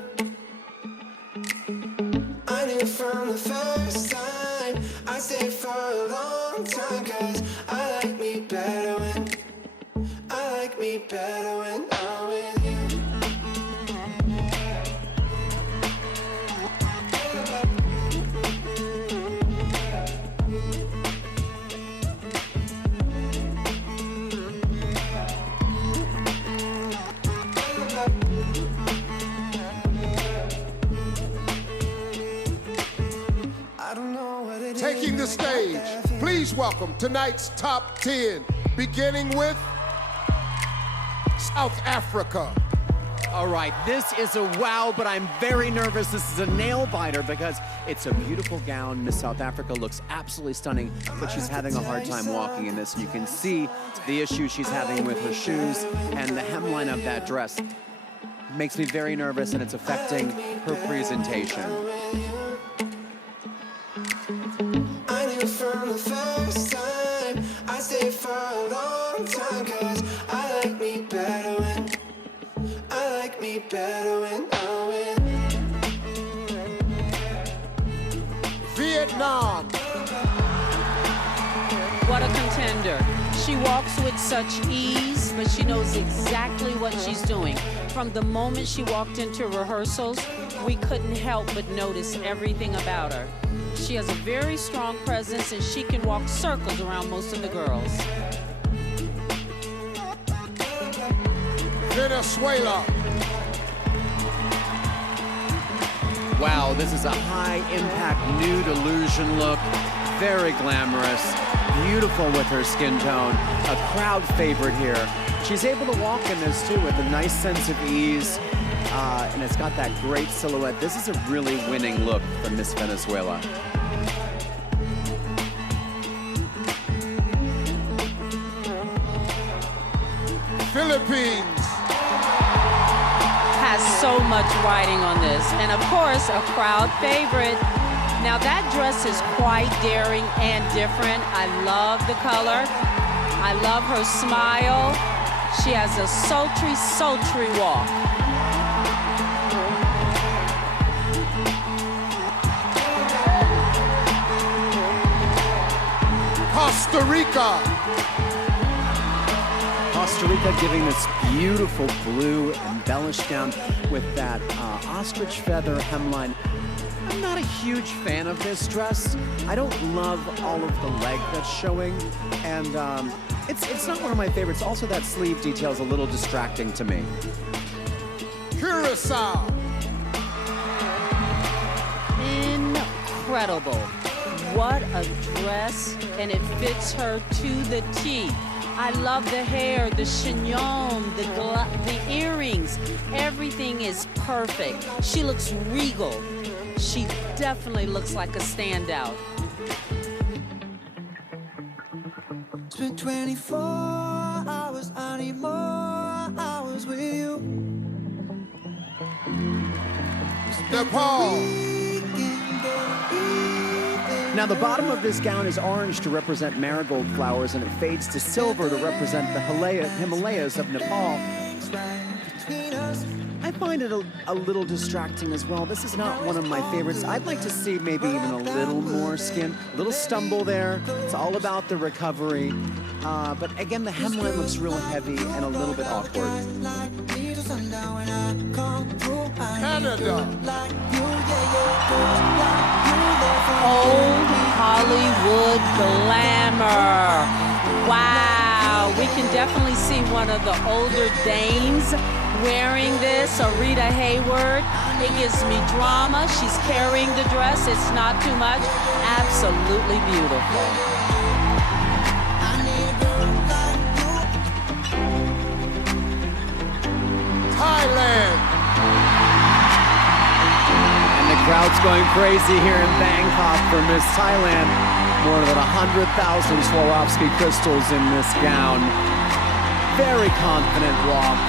I knew from the first time I stayed for a long time, 'cause I like me better when I'm with you. Taking the stage, please welcome tonight's top 10, beginning with South Africa. All right, this is a wow, but I'm very nervous. This is a nail biter because it's a beautiful gown. Miss South Africa looks absolutely stunning, but she's having a hard time walking in this. You can see the issue she's having with her shoes and the hemline of that dress. Makes me very nervous, and it's affecting her presentation. I knew from the first time I stayed for a long time, 'cause I like me better when I'm with Vietnam. What a contender. She walks with such ease, but she knows exactly what she's doing. From the moment she walked into rehearsals, we couldn't help but notice everything about her. She has a very strong presence, and she can walk circles around most of the girls. Venezuela. Wow, this is a high-impact nude illusion look. Very glamorous, beautiful with her skin tone. A crowd favorite here. She's able to walk in this too with a nice sense of ease, and it's got that great silhouette. This is a really winning look for Miss Venezuela. Philippines. Has so much riding on this, and of course, a crowd favorite. Now that dress is quite daring and different. I love the color. I love her smile. She has a sultry, sultry walk. Costa Rica. Costa Rica giving this beautiful blue embellished down with that ostrich feather hemline. I'm not a huge fan of this dress. I don't love all of the leg that's showing, and it's not one of my favorites. Also, that sleeve detail is a little distracting to me. Curacao. Incredible. What a dress, and it fits her to the T. I love the hair, the chignon, the earrings. Everything is perfect. She looks regal. She definitely looks like a standout. Spent 24 hours, I need more hours with you. Nepal. Now, the bottom of this gown is orange to represent marigold flowers, and it fades to silver to represent the Himalayas of Nepal. I find it a little distracting as well. This is not one of my favorites. I'd like to see maybe even a little more skin, a little stumble there. It's all about the recovery. But again, the hemline looks real heavy and a little bit awkward. Canada. Old Hollywood glamour. Wow, we can definitely see one of the older dames wearing this, Rita Hayward. It gives me drama. She's carrying the dress. It's not too much. Absolutely beautiful. Thailand. And the crowd's going crazy here in Bangkok for Miss Thailand. More than 100,000 Swarovski crystals in this gown. Very confident walk.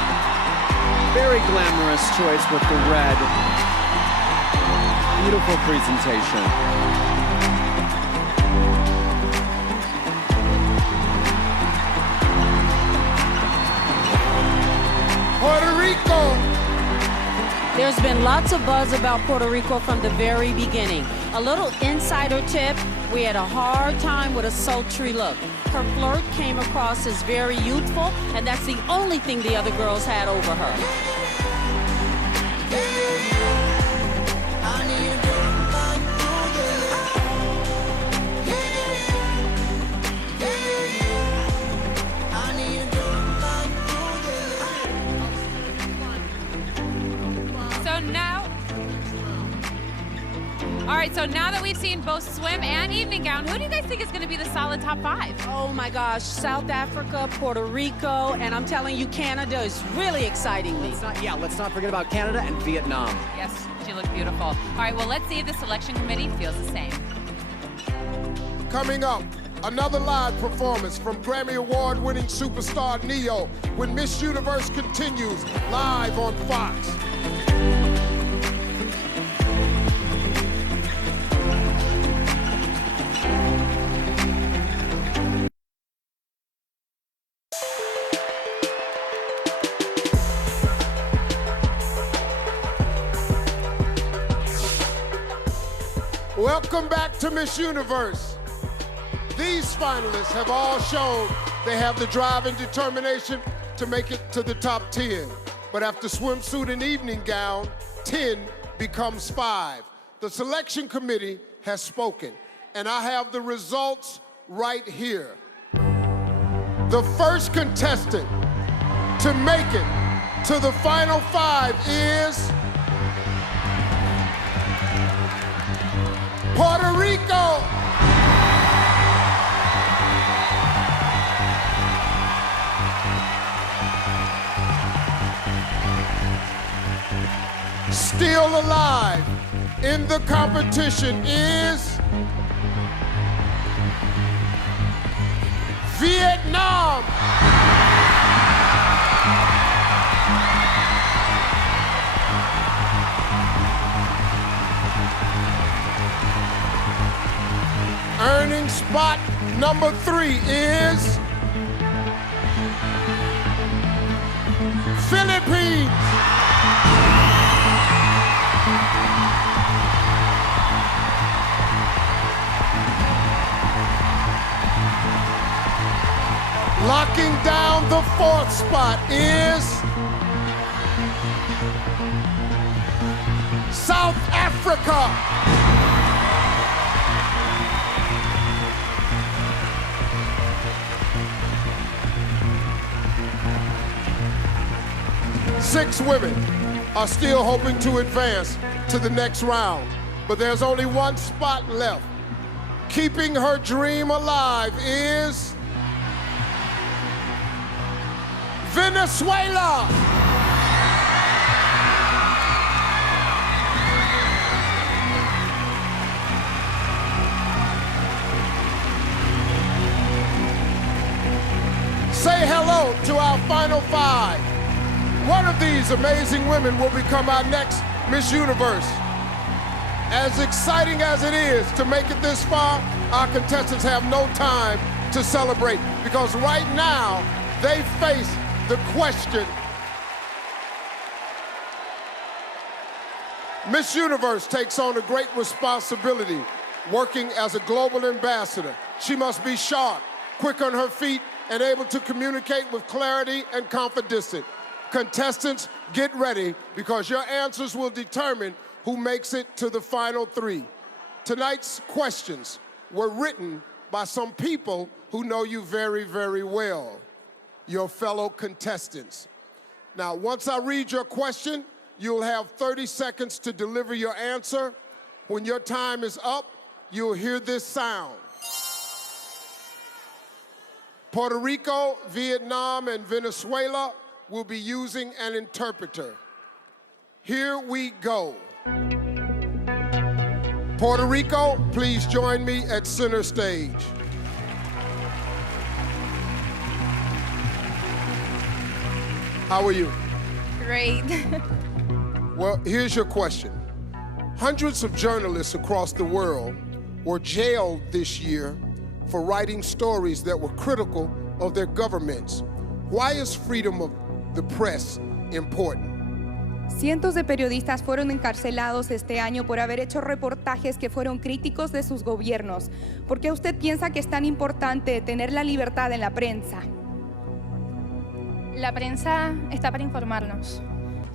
Very glamorous choice with the red. Beautiful presentation. Puerto Rico. There's been lots of buzz about Puerto Rico from the very beginning. A little insider tip, we had a hard time with a sultry look. Her flirt came across as very youthful, and that's the only thing the other girls had over her. All right, so now that we've seen both swim and evening gown, who do you guys think is going to be the solid top 5? Oh my gosh, South Africa, Puerto Rico, and I'm telling you, Canada is really exciting me. Let's not forget about Canada and Vietnam. Yes, she looked beautiful. All right, well, let's see if the selection committee feels the same. Coming up, another live performance from Grammy Award-winning superstar Neo when Miss Universe continues live on Fox. Welcome back to Miss Universe. These finalists have all shown they have the drive and determination to make it to the top 10. But after swimsuit and evening gown, 10 becomes 5. The selection committee has spoken, and I have the results right here. The first contestant to make it to the final 5 is Puerto Rico. Still alive in the competition is Vietnam. Earning spot number 3 is Philippines. Locking down the 4th spot is South Africa. Six women are still hoping to advance to the next round, but there's only one spot left. Keeping her dream alive is Venezuela. Say hello to our final 5. One of these amazing women will become our next Miss Universe. As exciting as it is to make it this far, our contestants have no time to celebrate because right now they face the question, Miss Universe takes on a great responsibility working as a global ambassador. She must be sharp, quick on her feet, and able to communicate with clarity and confidence. Contestants, get ready because your answers will determine who makes it to the final three. Tonight's questions were written by some people who know you very, very well, your fellow contestants. Now, once I read your question, you'll have 30 seconds to deliver your answer. When your time is up, you'll hear this sound. Puerto Rico, Vietnam, and Venezuela will be using an interpreter. Here we go. Puerto Rico, please join me at center stage. How are you? Great. Well, here's your question. Hundreds of journalists across the world were jailed this year for writing stories that were critical of their governments. Why is freedom of the press important? Cientos de periodistas fueron encarcelados este año por haber hecho reportajes que fueron críticos de sus gobiernos. ¿Por qué usted piensa que es tan importante tener la libertad en la prensa? La prensa está para informarnos.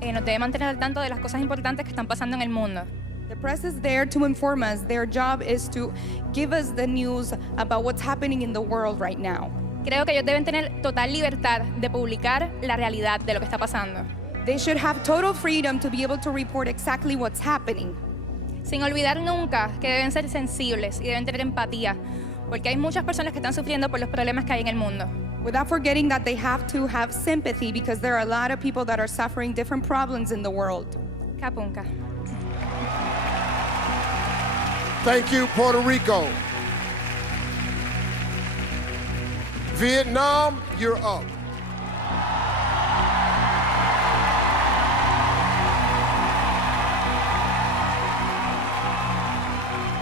Nos debe mantener al tanto de las cosas importantes que están pasando en el mundo. The press is there to inform us. Their job is to give us the news about what's happening in the world right now. Creo que ellos deben tener total libertad de publicar la realidad de lo que está pasando. They should have total freedom to be able to report exactly what's happening. Sin olvidar nunca que deben ser sensibles y deben tener empatía, porque hay muchas personas que están sufriendo por los problemas que hay en el mundo. Without forgetting that they have to have sympathy because there are a lot of people that are suffering different problems in the world. Kapunka. Thank you, Puerto Rico. Vietnam, you're up.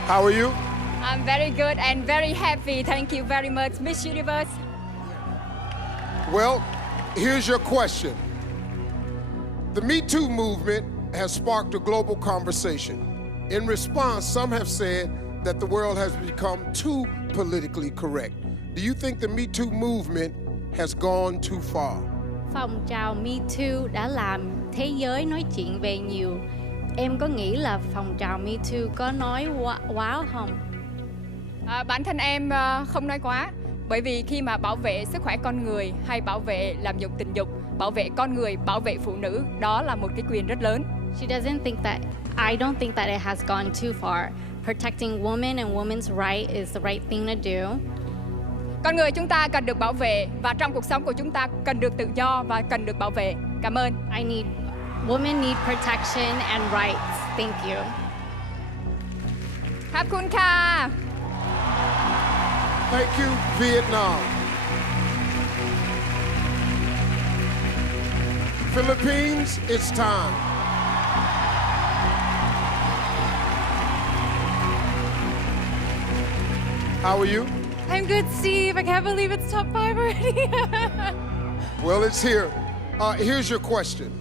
How are you? I'm very good and very happy. Thank you very much, Miss Universe. Well, here's your question. The Me Too movement has sparked a global conversation. In response, some have said that the world has become too politically correct. Do you think the Me Too movement has gone too far? Phong trào Me Too đã làm thế giới nói chuyện về nhiều. Em có nghĩ là phong trào Me Too có nói quá không? Bản thân em không nói quá. Bởi vì khi mà bảo vệ sức khỏe con người hay bảo vệ làm dụng tình dục, bảo vệ con người, bảo vệ phụ nữ, đó là một cái quyền rất lớn. I don't think that it has gone too far. Protecting women and women's right is the right thing to do. Con người chúng ta cần được bảo vệ và trong cuộc sống của chúng ta cần được tự do và cần được bảo vệ. Cảm ơn. Women need protection and rights. Thank you. ขอบคุณค่ะ Thank you, Vietnam. Philippines, it's time. How are you? I'm good, Steve. I can't believe it's top 5 already. Well, it's here. Here's your question.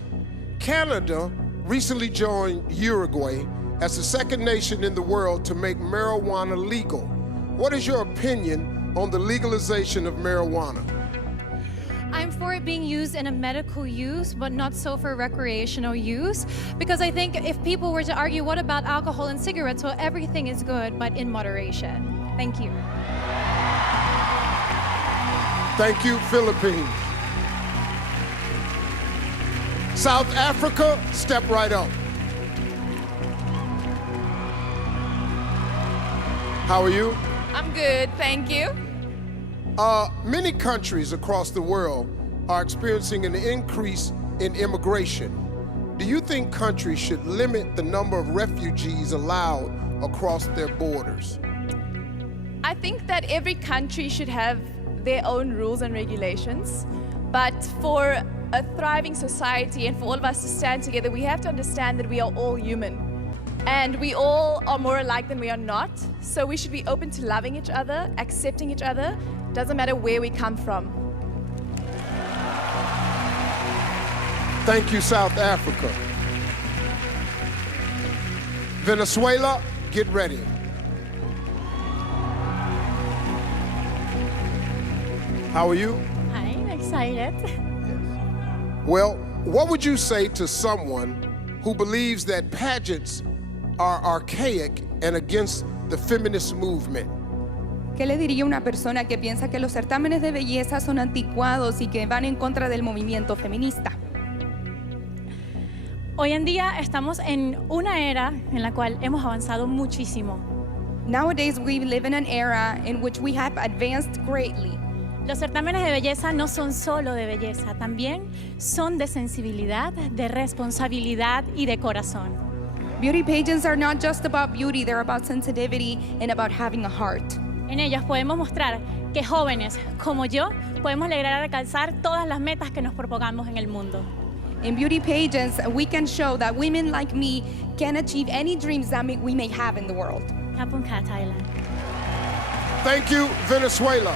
Canada recently joined Uruguay as the second nation in the world to make marijuana legal. What is your opinion on the legalization of marijuana? I'm for it being used in a medical use, but not so for recreational use. Because I think if people were to argue, what about alcohol and cigarettes? Well, everything is good, but in moderation. Thank you. Thank you, Philippines. South Africa, step right up. How are you? I'm good, thank you. Many countries across the world are experiencing an increase in immigration. Do you think countries should limit the number of refugees allowed across their borders? I think that every country should have their own rules and regulations, but for a thriving society and for all of us to stand together, we have to understand that we are all human. And we all are more alike than we are not, so we should be open to loving each other, accepting each other, doesn't matter where we come from. Thank you, South Africa. Venezuela, get ready. How are you? I'm excited. Well, what would you say to someone who believes that pageants are archaic and against the feminist movement? ¿Qué le diría a una persona que piensa que los certámenes de belleza son anticuados y que van en contra del movimiento feminista? Hoy en día estamos en una era en la cual hemos avanzado muchísimo. Nowadays we live in an era in which we have advanced greatly. Los certámenes de belleza no son solo de belleza, también son de sensibilidad, de responsabilidad y de corazón. Beauty pageants are not just about beauty, they're about sensitivity and about having a heart. En ellos podemos mostrar que jóvenes como yo podemos lograr alcanzar todas las metas que nos propongamos en el mundo. In beauty pageants, we can show that women like me can achieve any dreams that we may have in the world. Kapunka, Thailand. Thank you, Venezuela.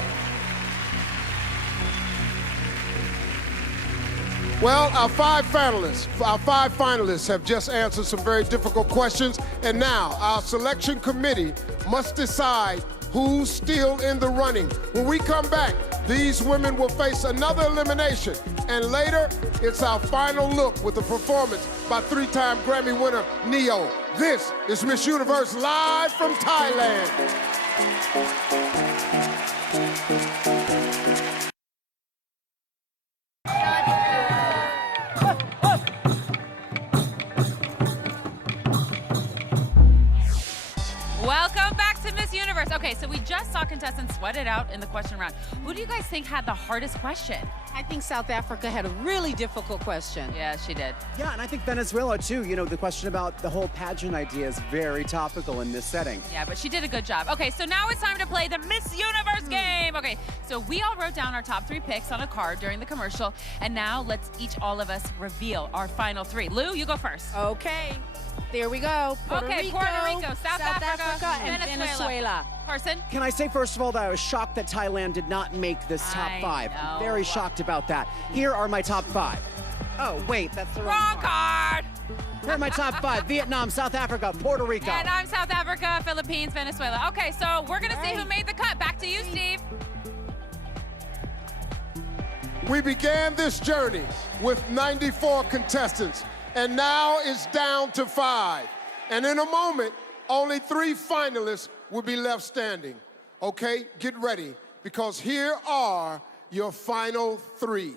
Well, our five finalists have just answered some very difficult questions, and now our selection committee must decide who's still in the running. When we come back, these women will face another elimination, and later, it's our final look with a performance by three-time Grammy winner Neo. This is Miss Universe live from Thailand. Welcome back to Miss Universe. Okay, so we just saw contestants sweat it out in the question round. Who do you guys think had the hardest question? I think South Africa had a really difficult question. Yeah, she did. Yeah, and I think Venezuela too. You know, the question about the whole pageant idea is very topical in this setting. Yeah, but she did a good job. Okay, so now it's time to play the Miss Universe game. Okay, so we all wrote down our top 3 picks on a card during the commercial, and now let's all of us reveal our final 3. Lou, you go first. Okay, there we go. Puerto Rico, South Africa, and Venezuela. Carson? Can I say, first of all, that I was shocked that Thailand did not make this top 5. know. Very shocked about that. Here are my top 5. Oh, wait, that's the wrong card. Here are my top 5. Vietnam, South Africa, Puerto Rico. And I'm South Africa, Philippines, Venezuela. Okay, so we're gonna see who made the cut. Back to you, Steve. We began this journey with 94 contestants, and now it's down to 5. And in a moment, only 3 finalists will be left standing. Okay, get ready, because here are your final 3.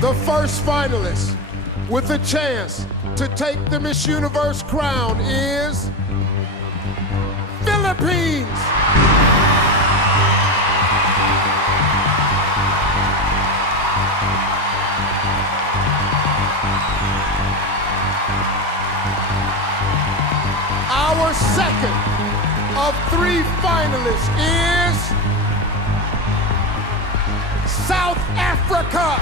The first finalist with a chance to take the Miss Universe crown is Philippines. Our second of 3 finalists is South Africa.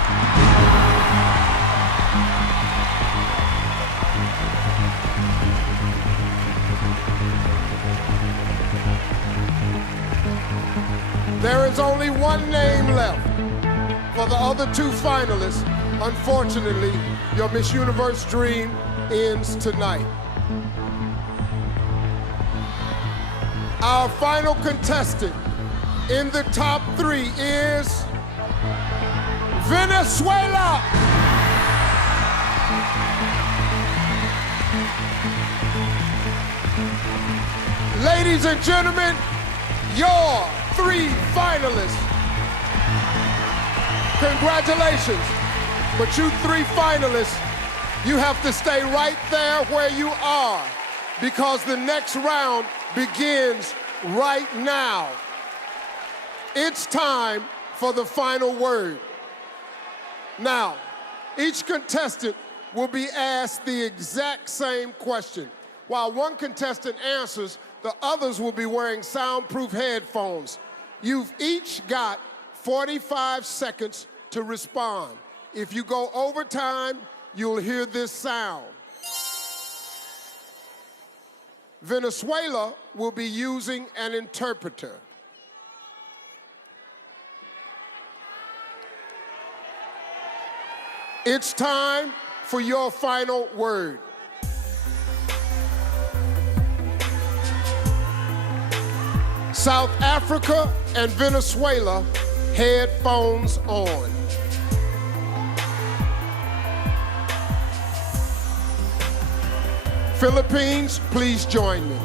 There is only one name left. For the other 2 finalists, unfortunately, your Miss Universe dream ends tonight. Our final contestant in the top 3 is Venezuela. Ladies and gentlemen, your 3 finalists. Congratulations. But you 3 finalists, you have to stay right there where you are, because the next round begins right now. It's time for the final word. Now, each contestant will be asked the exact same question. While one contestant answers, the others will be wearing soundproof headphones. You've each got 45 seconds to respond. If you go over time, you'll hear this sound. Venezuela will be using an interpreter. It's time for your final word. South Africa and Venezuela, headphones on. Philippines, please join me.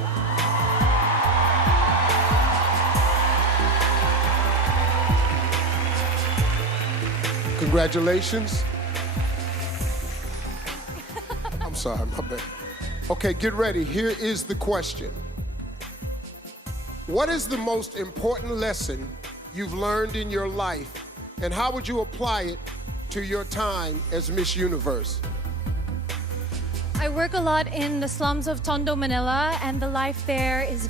Congratulations. I'm sorry, my bad. Okay, get ready. Here is the question. What is the most important lesson you've learned in your life, and how would you apply it to your time as Miss Universe? I work a lot in the slums of Tondo, Manila, and the life there is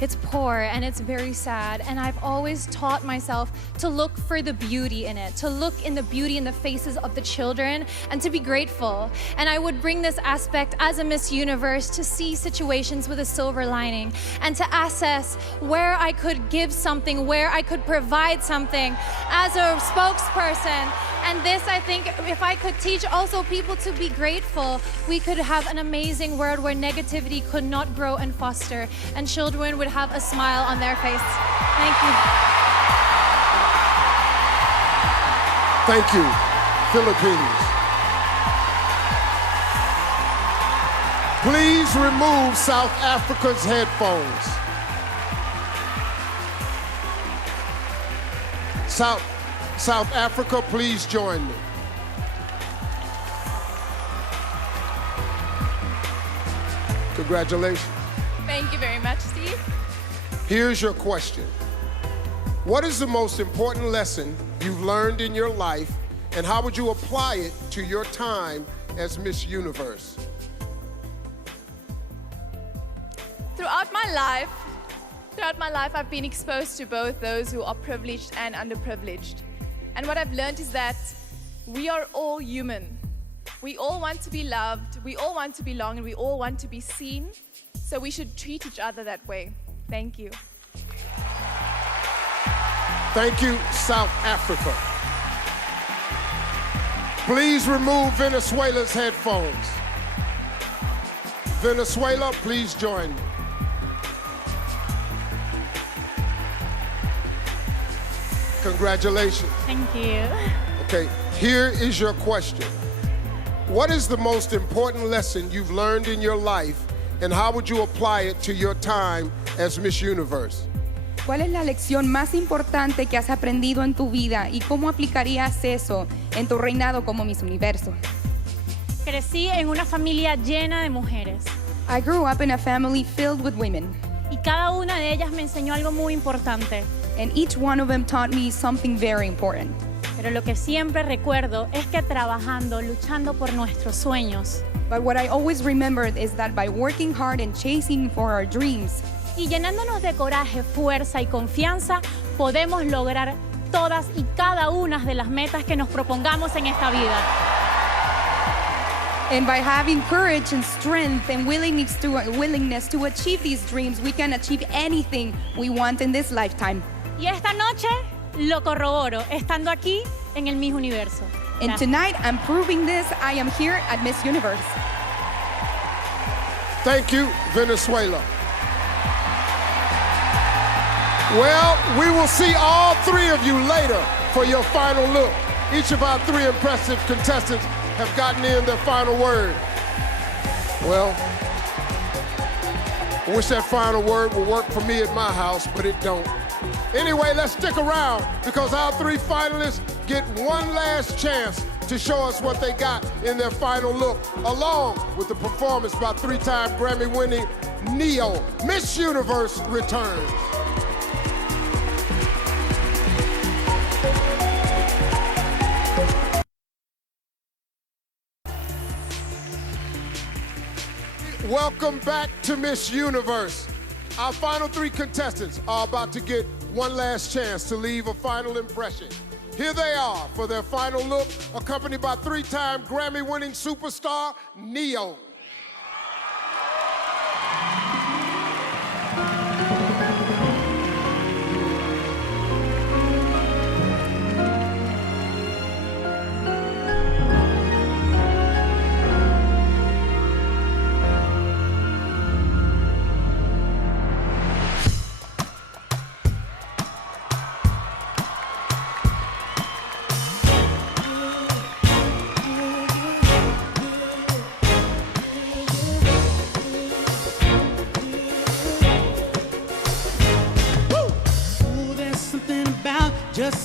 it's poor and it's very sad. And I've always taught myself to look for the beauty in it, to look in the beauty in the faces of the children and to be grateful. And I would bring this aspect as a Miss Universe to see situations with a silver lining and to assess where I could give something, where I could provide something as a spokesperson. And this, I think, if I could teach also people to be grateful, we could have an amazing world where negativity could not grow and foster, and children would have a smile on their face. Thank you. Thank you, Philippines. Please remove South Africa's headphones. South Africa, please join me. Congratulations. Thank you very much, Steve. Here's your question. What is the most important lesson you've learned in your life, and how would you apply it to your time as Miss Universe? Throughout my life, I've been exposed to both those who are privileged and underprivileged. And what I've learned is that we are all human. We all want to be loved, we all want to belong, and we all want to be seen. So we should treat each other that way. Thank you. Thank you, South Africa. Please remove Venezuela's headphones. Venezuela, please join me. Congratulations. Thank you. Okay, here is your question. What is the most important lesson you've learned in your life, and how would you apply it to your time as Miss Universe? ¿Cuál es la lección más importante que has aprendido en tu vida y cómo aplicarías eso en tu reinado como Miss Universo? Crecí en una familia llena de mujeres. I grew up in a family filled with women. Y cada una de ellas me enseñó algo muy importante. And each one of them taught me something very important. Pero lo que siempre recuerdo es que trabajando, luchando por nuestros sueños. But what I always remembered is that by working hard and chasing for our dreams, y llenándonos de coraje, fuerza y confianza, podemos lograr todas y cada una de las metas que nos propongamos en esta vida. And by having courage and strength and willingness to achieve these dreams, we can achieve anything we want in this lifetime. Y esta noche lo corroboro, estando aquí en el Miss Universo. And tonight, I'm proving this. I am here at Miss Universe. Thank you, Venezuela. Well, we will see all three of you later for your final look. Each of our three impressive contestants have gotten in their final word. Well, I wish that final word would work for me at my house, but it don't. Anyway, let's stick around because our three finalists get one last chance to show us what they got in their final look, along with the performance by three-time Grammy-winning Ne-Yo. Miss Universe returns. Welcome back to Miss Universe. Our final three contestants are about to get one last chance to leave a final impression. Here they are for their final look, accompanied by three-time Grammy-winning superstar Ne-Yo.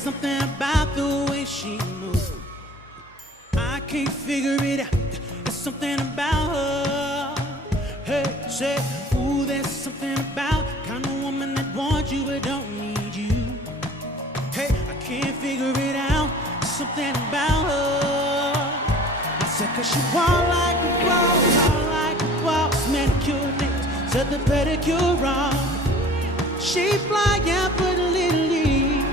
something about the way she moves. I can't figure it out. There's something about her. Hey, say, ooh, there's something about kind of woman that wants you but don't need you. Hey, I can't figure it out. There's something about her. I said, 'cause she walk like a boss, talk like a boss, manicure nails, set the pedicure on. She fly out with a little lead.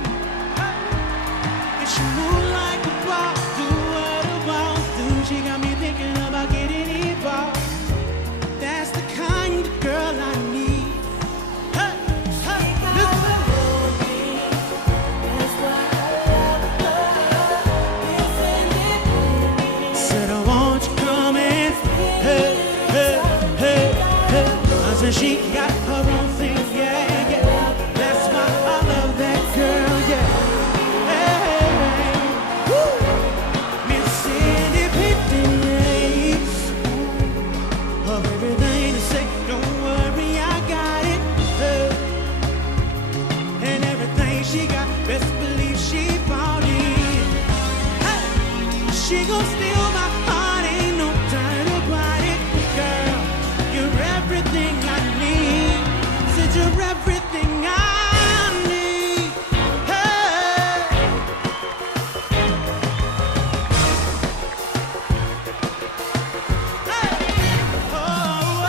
And she move like a boss, do what a boss do. She got me thinking about getting involved. That's the kind of girl I need. Hey, hey, listen. Said I want you coming. Hey, hey, hey, hey. I said she got her own thing, yeah. She gon' steal my heart, ain't no time about it. Girl, you're everything I need. Said you're everything I need. Hey. Hey. Oh,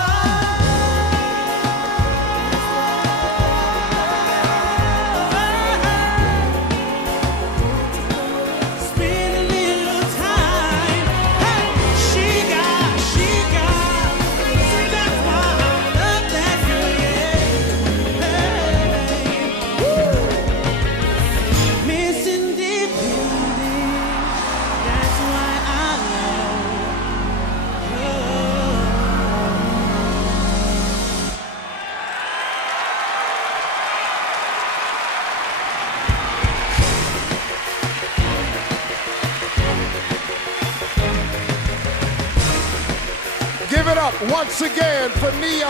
Give it up once again for Neo.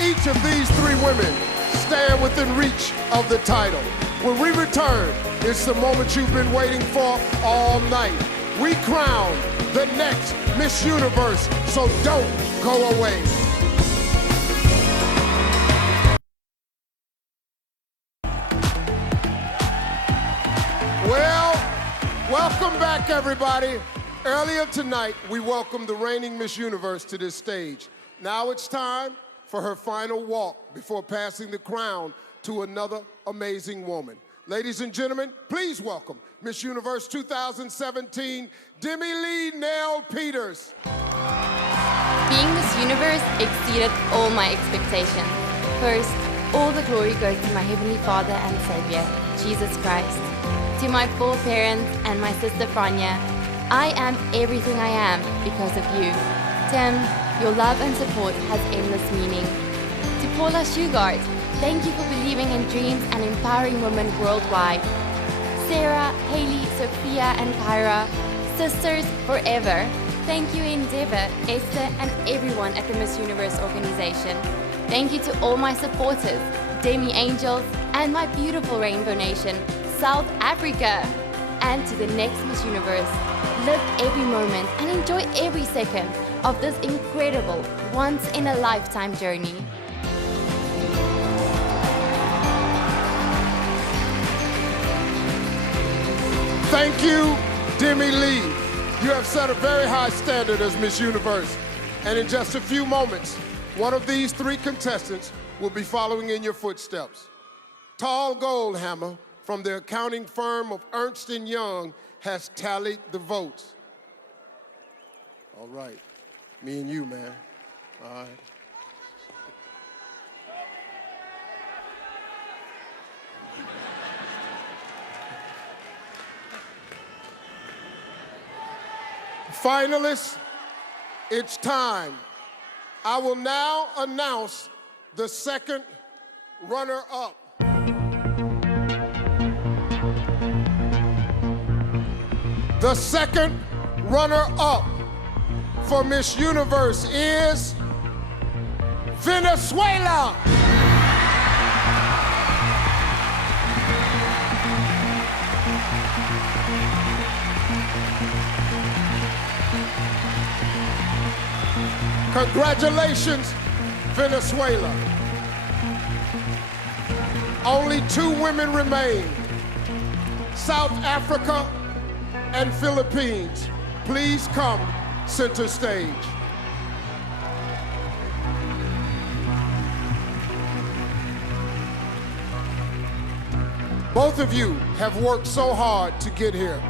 Each of these three women stand within reach of the title. When we return, it's the moment you've been waiting for all night. We crown the next Miss Universe, so don't go away. Well, welcome back, everybody. Earlier tonight, we welcomed the reigning Miss Universe to this stage. Now it's time for her final walk before passing the crown to another amazing woman. Ladies and gentlemen, please welcome Miss Universe 2017, Demi Lee Nell Peters. Being Miss Universe exceeded all my expectations. First, all the glory goes to my Heavenly Father and Savior, Jesus Christ. To my four parents and my sister Franja, I am everything I am because of you. Tim, your love and support has endless meaning. To Paula Shugart, thank you for believing in dreams and empowering women worldwide. Sarah, Haley, Sophia, and Kyra, sisters forever. Thank you, Endeavour, Esther, and everyone at the Miss Universe organization. Thank you to all my supporters, Demi Angels, and my beautiful Rainbow Nation, South Africa. And to the next Miss Universe, live every moment and enjoy every second of this incredible, once-in-a-lifetime journey. Thank you, Demi Lee. You have set a very high standard as Miss Universe. And in just a few moments, one of these three contestants will be following in your footsteps. Tall Goldhammer from the accounting firm of Ernst & Young has tallied the votes. All right, me and you, man. All right. Finalists, it's time. I will now announce the second runner-up. The second runner-up for Miss Universe is Venezuela. Congratulations, Venezuela. Only 2 women remain, South Africa and Philippines. Please come center stage. Both of you have worked so hard to get here,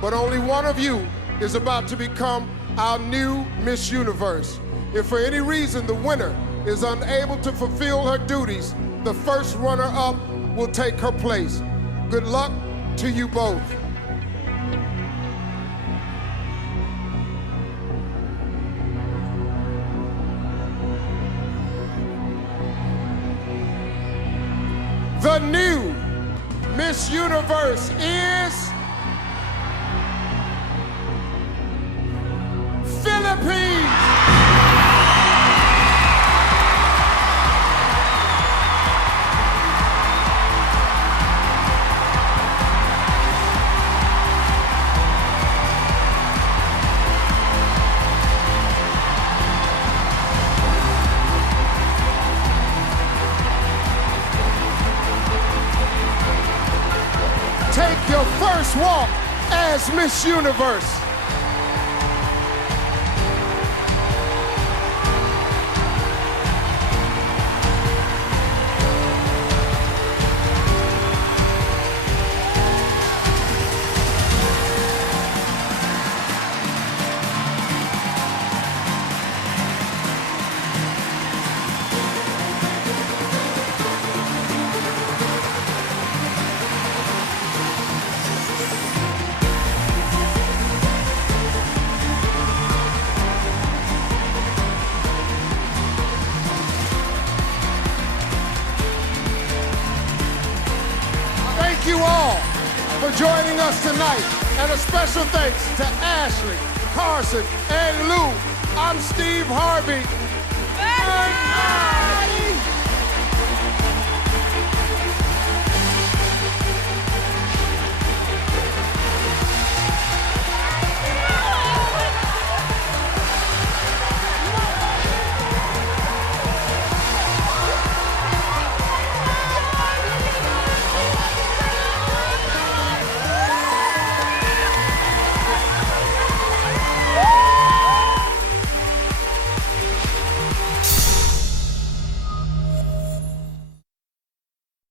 but only one of you is about to become our new Miss Universe. If for any reason the winner is unable to fulfill her duties, the first runner-up will take her place. Good luck to you both. The new Miss Universe is Philippines. Take your first walk as Miss Universe. Thank you all for joining us tonight. And a special thanks to Ashley, Carson, and Lou. I'm Steve Harvey. Good night.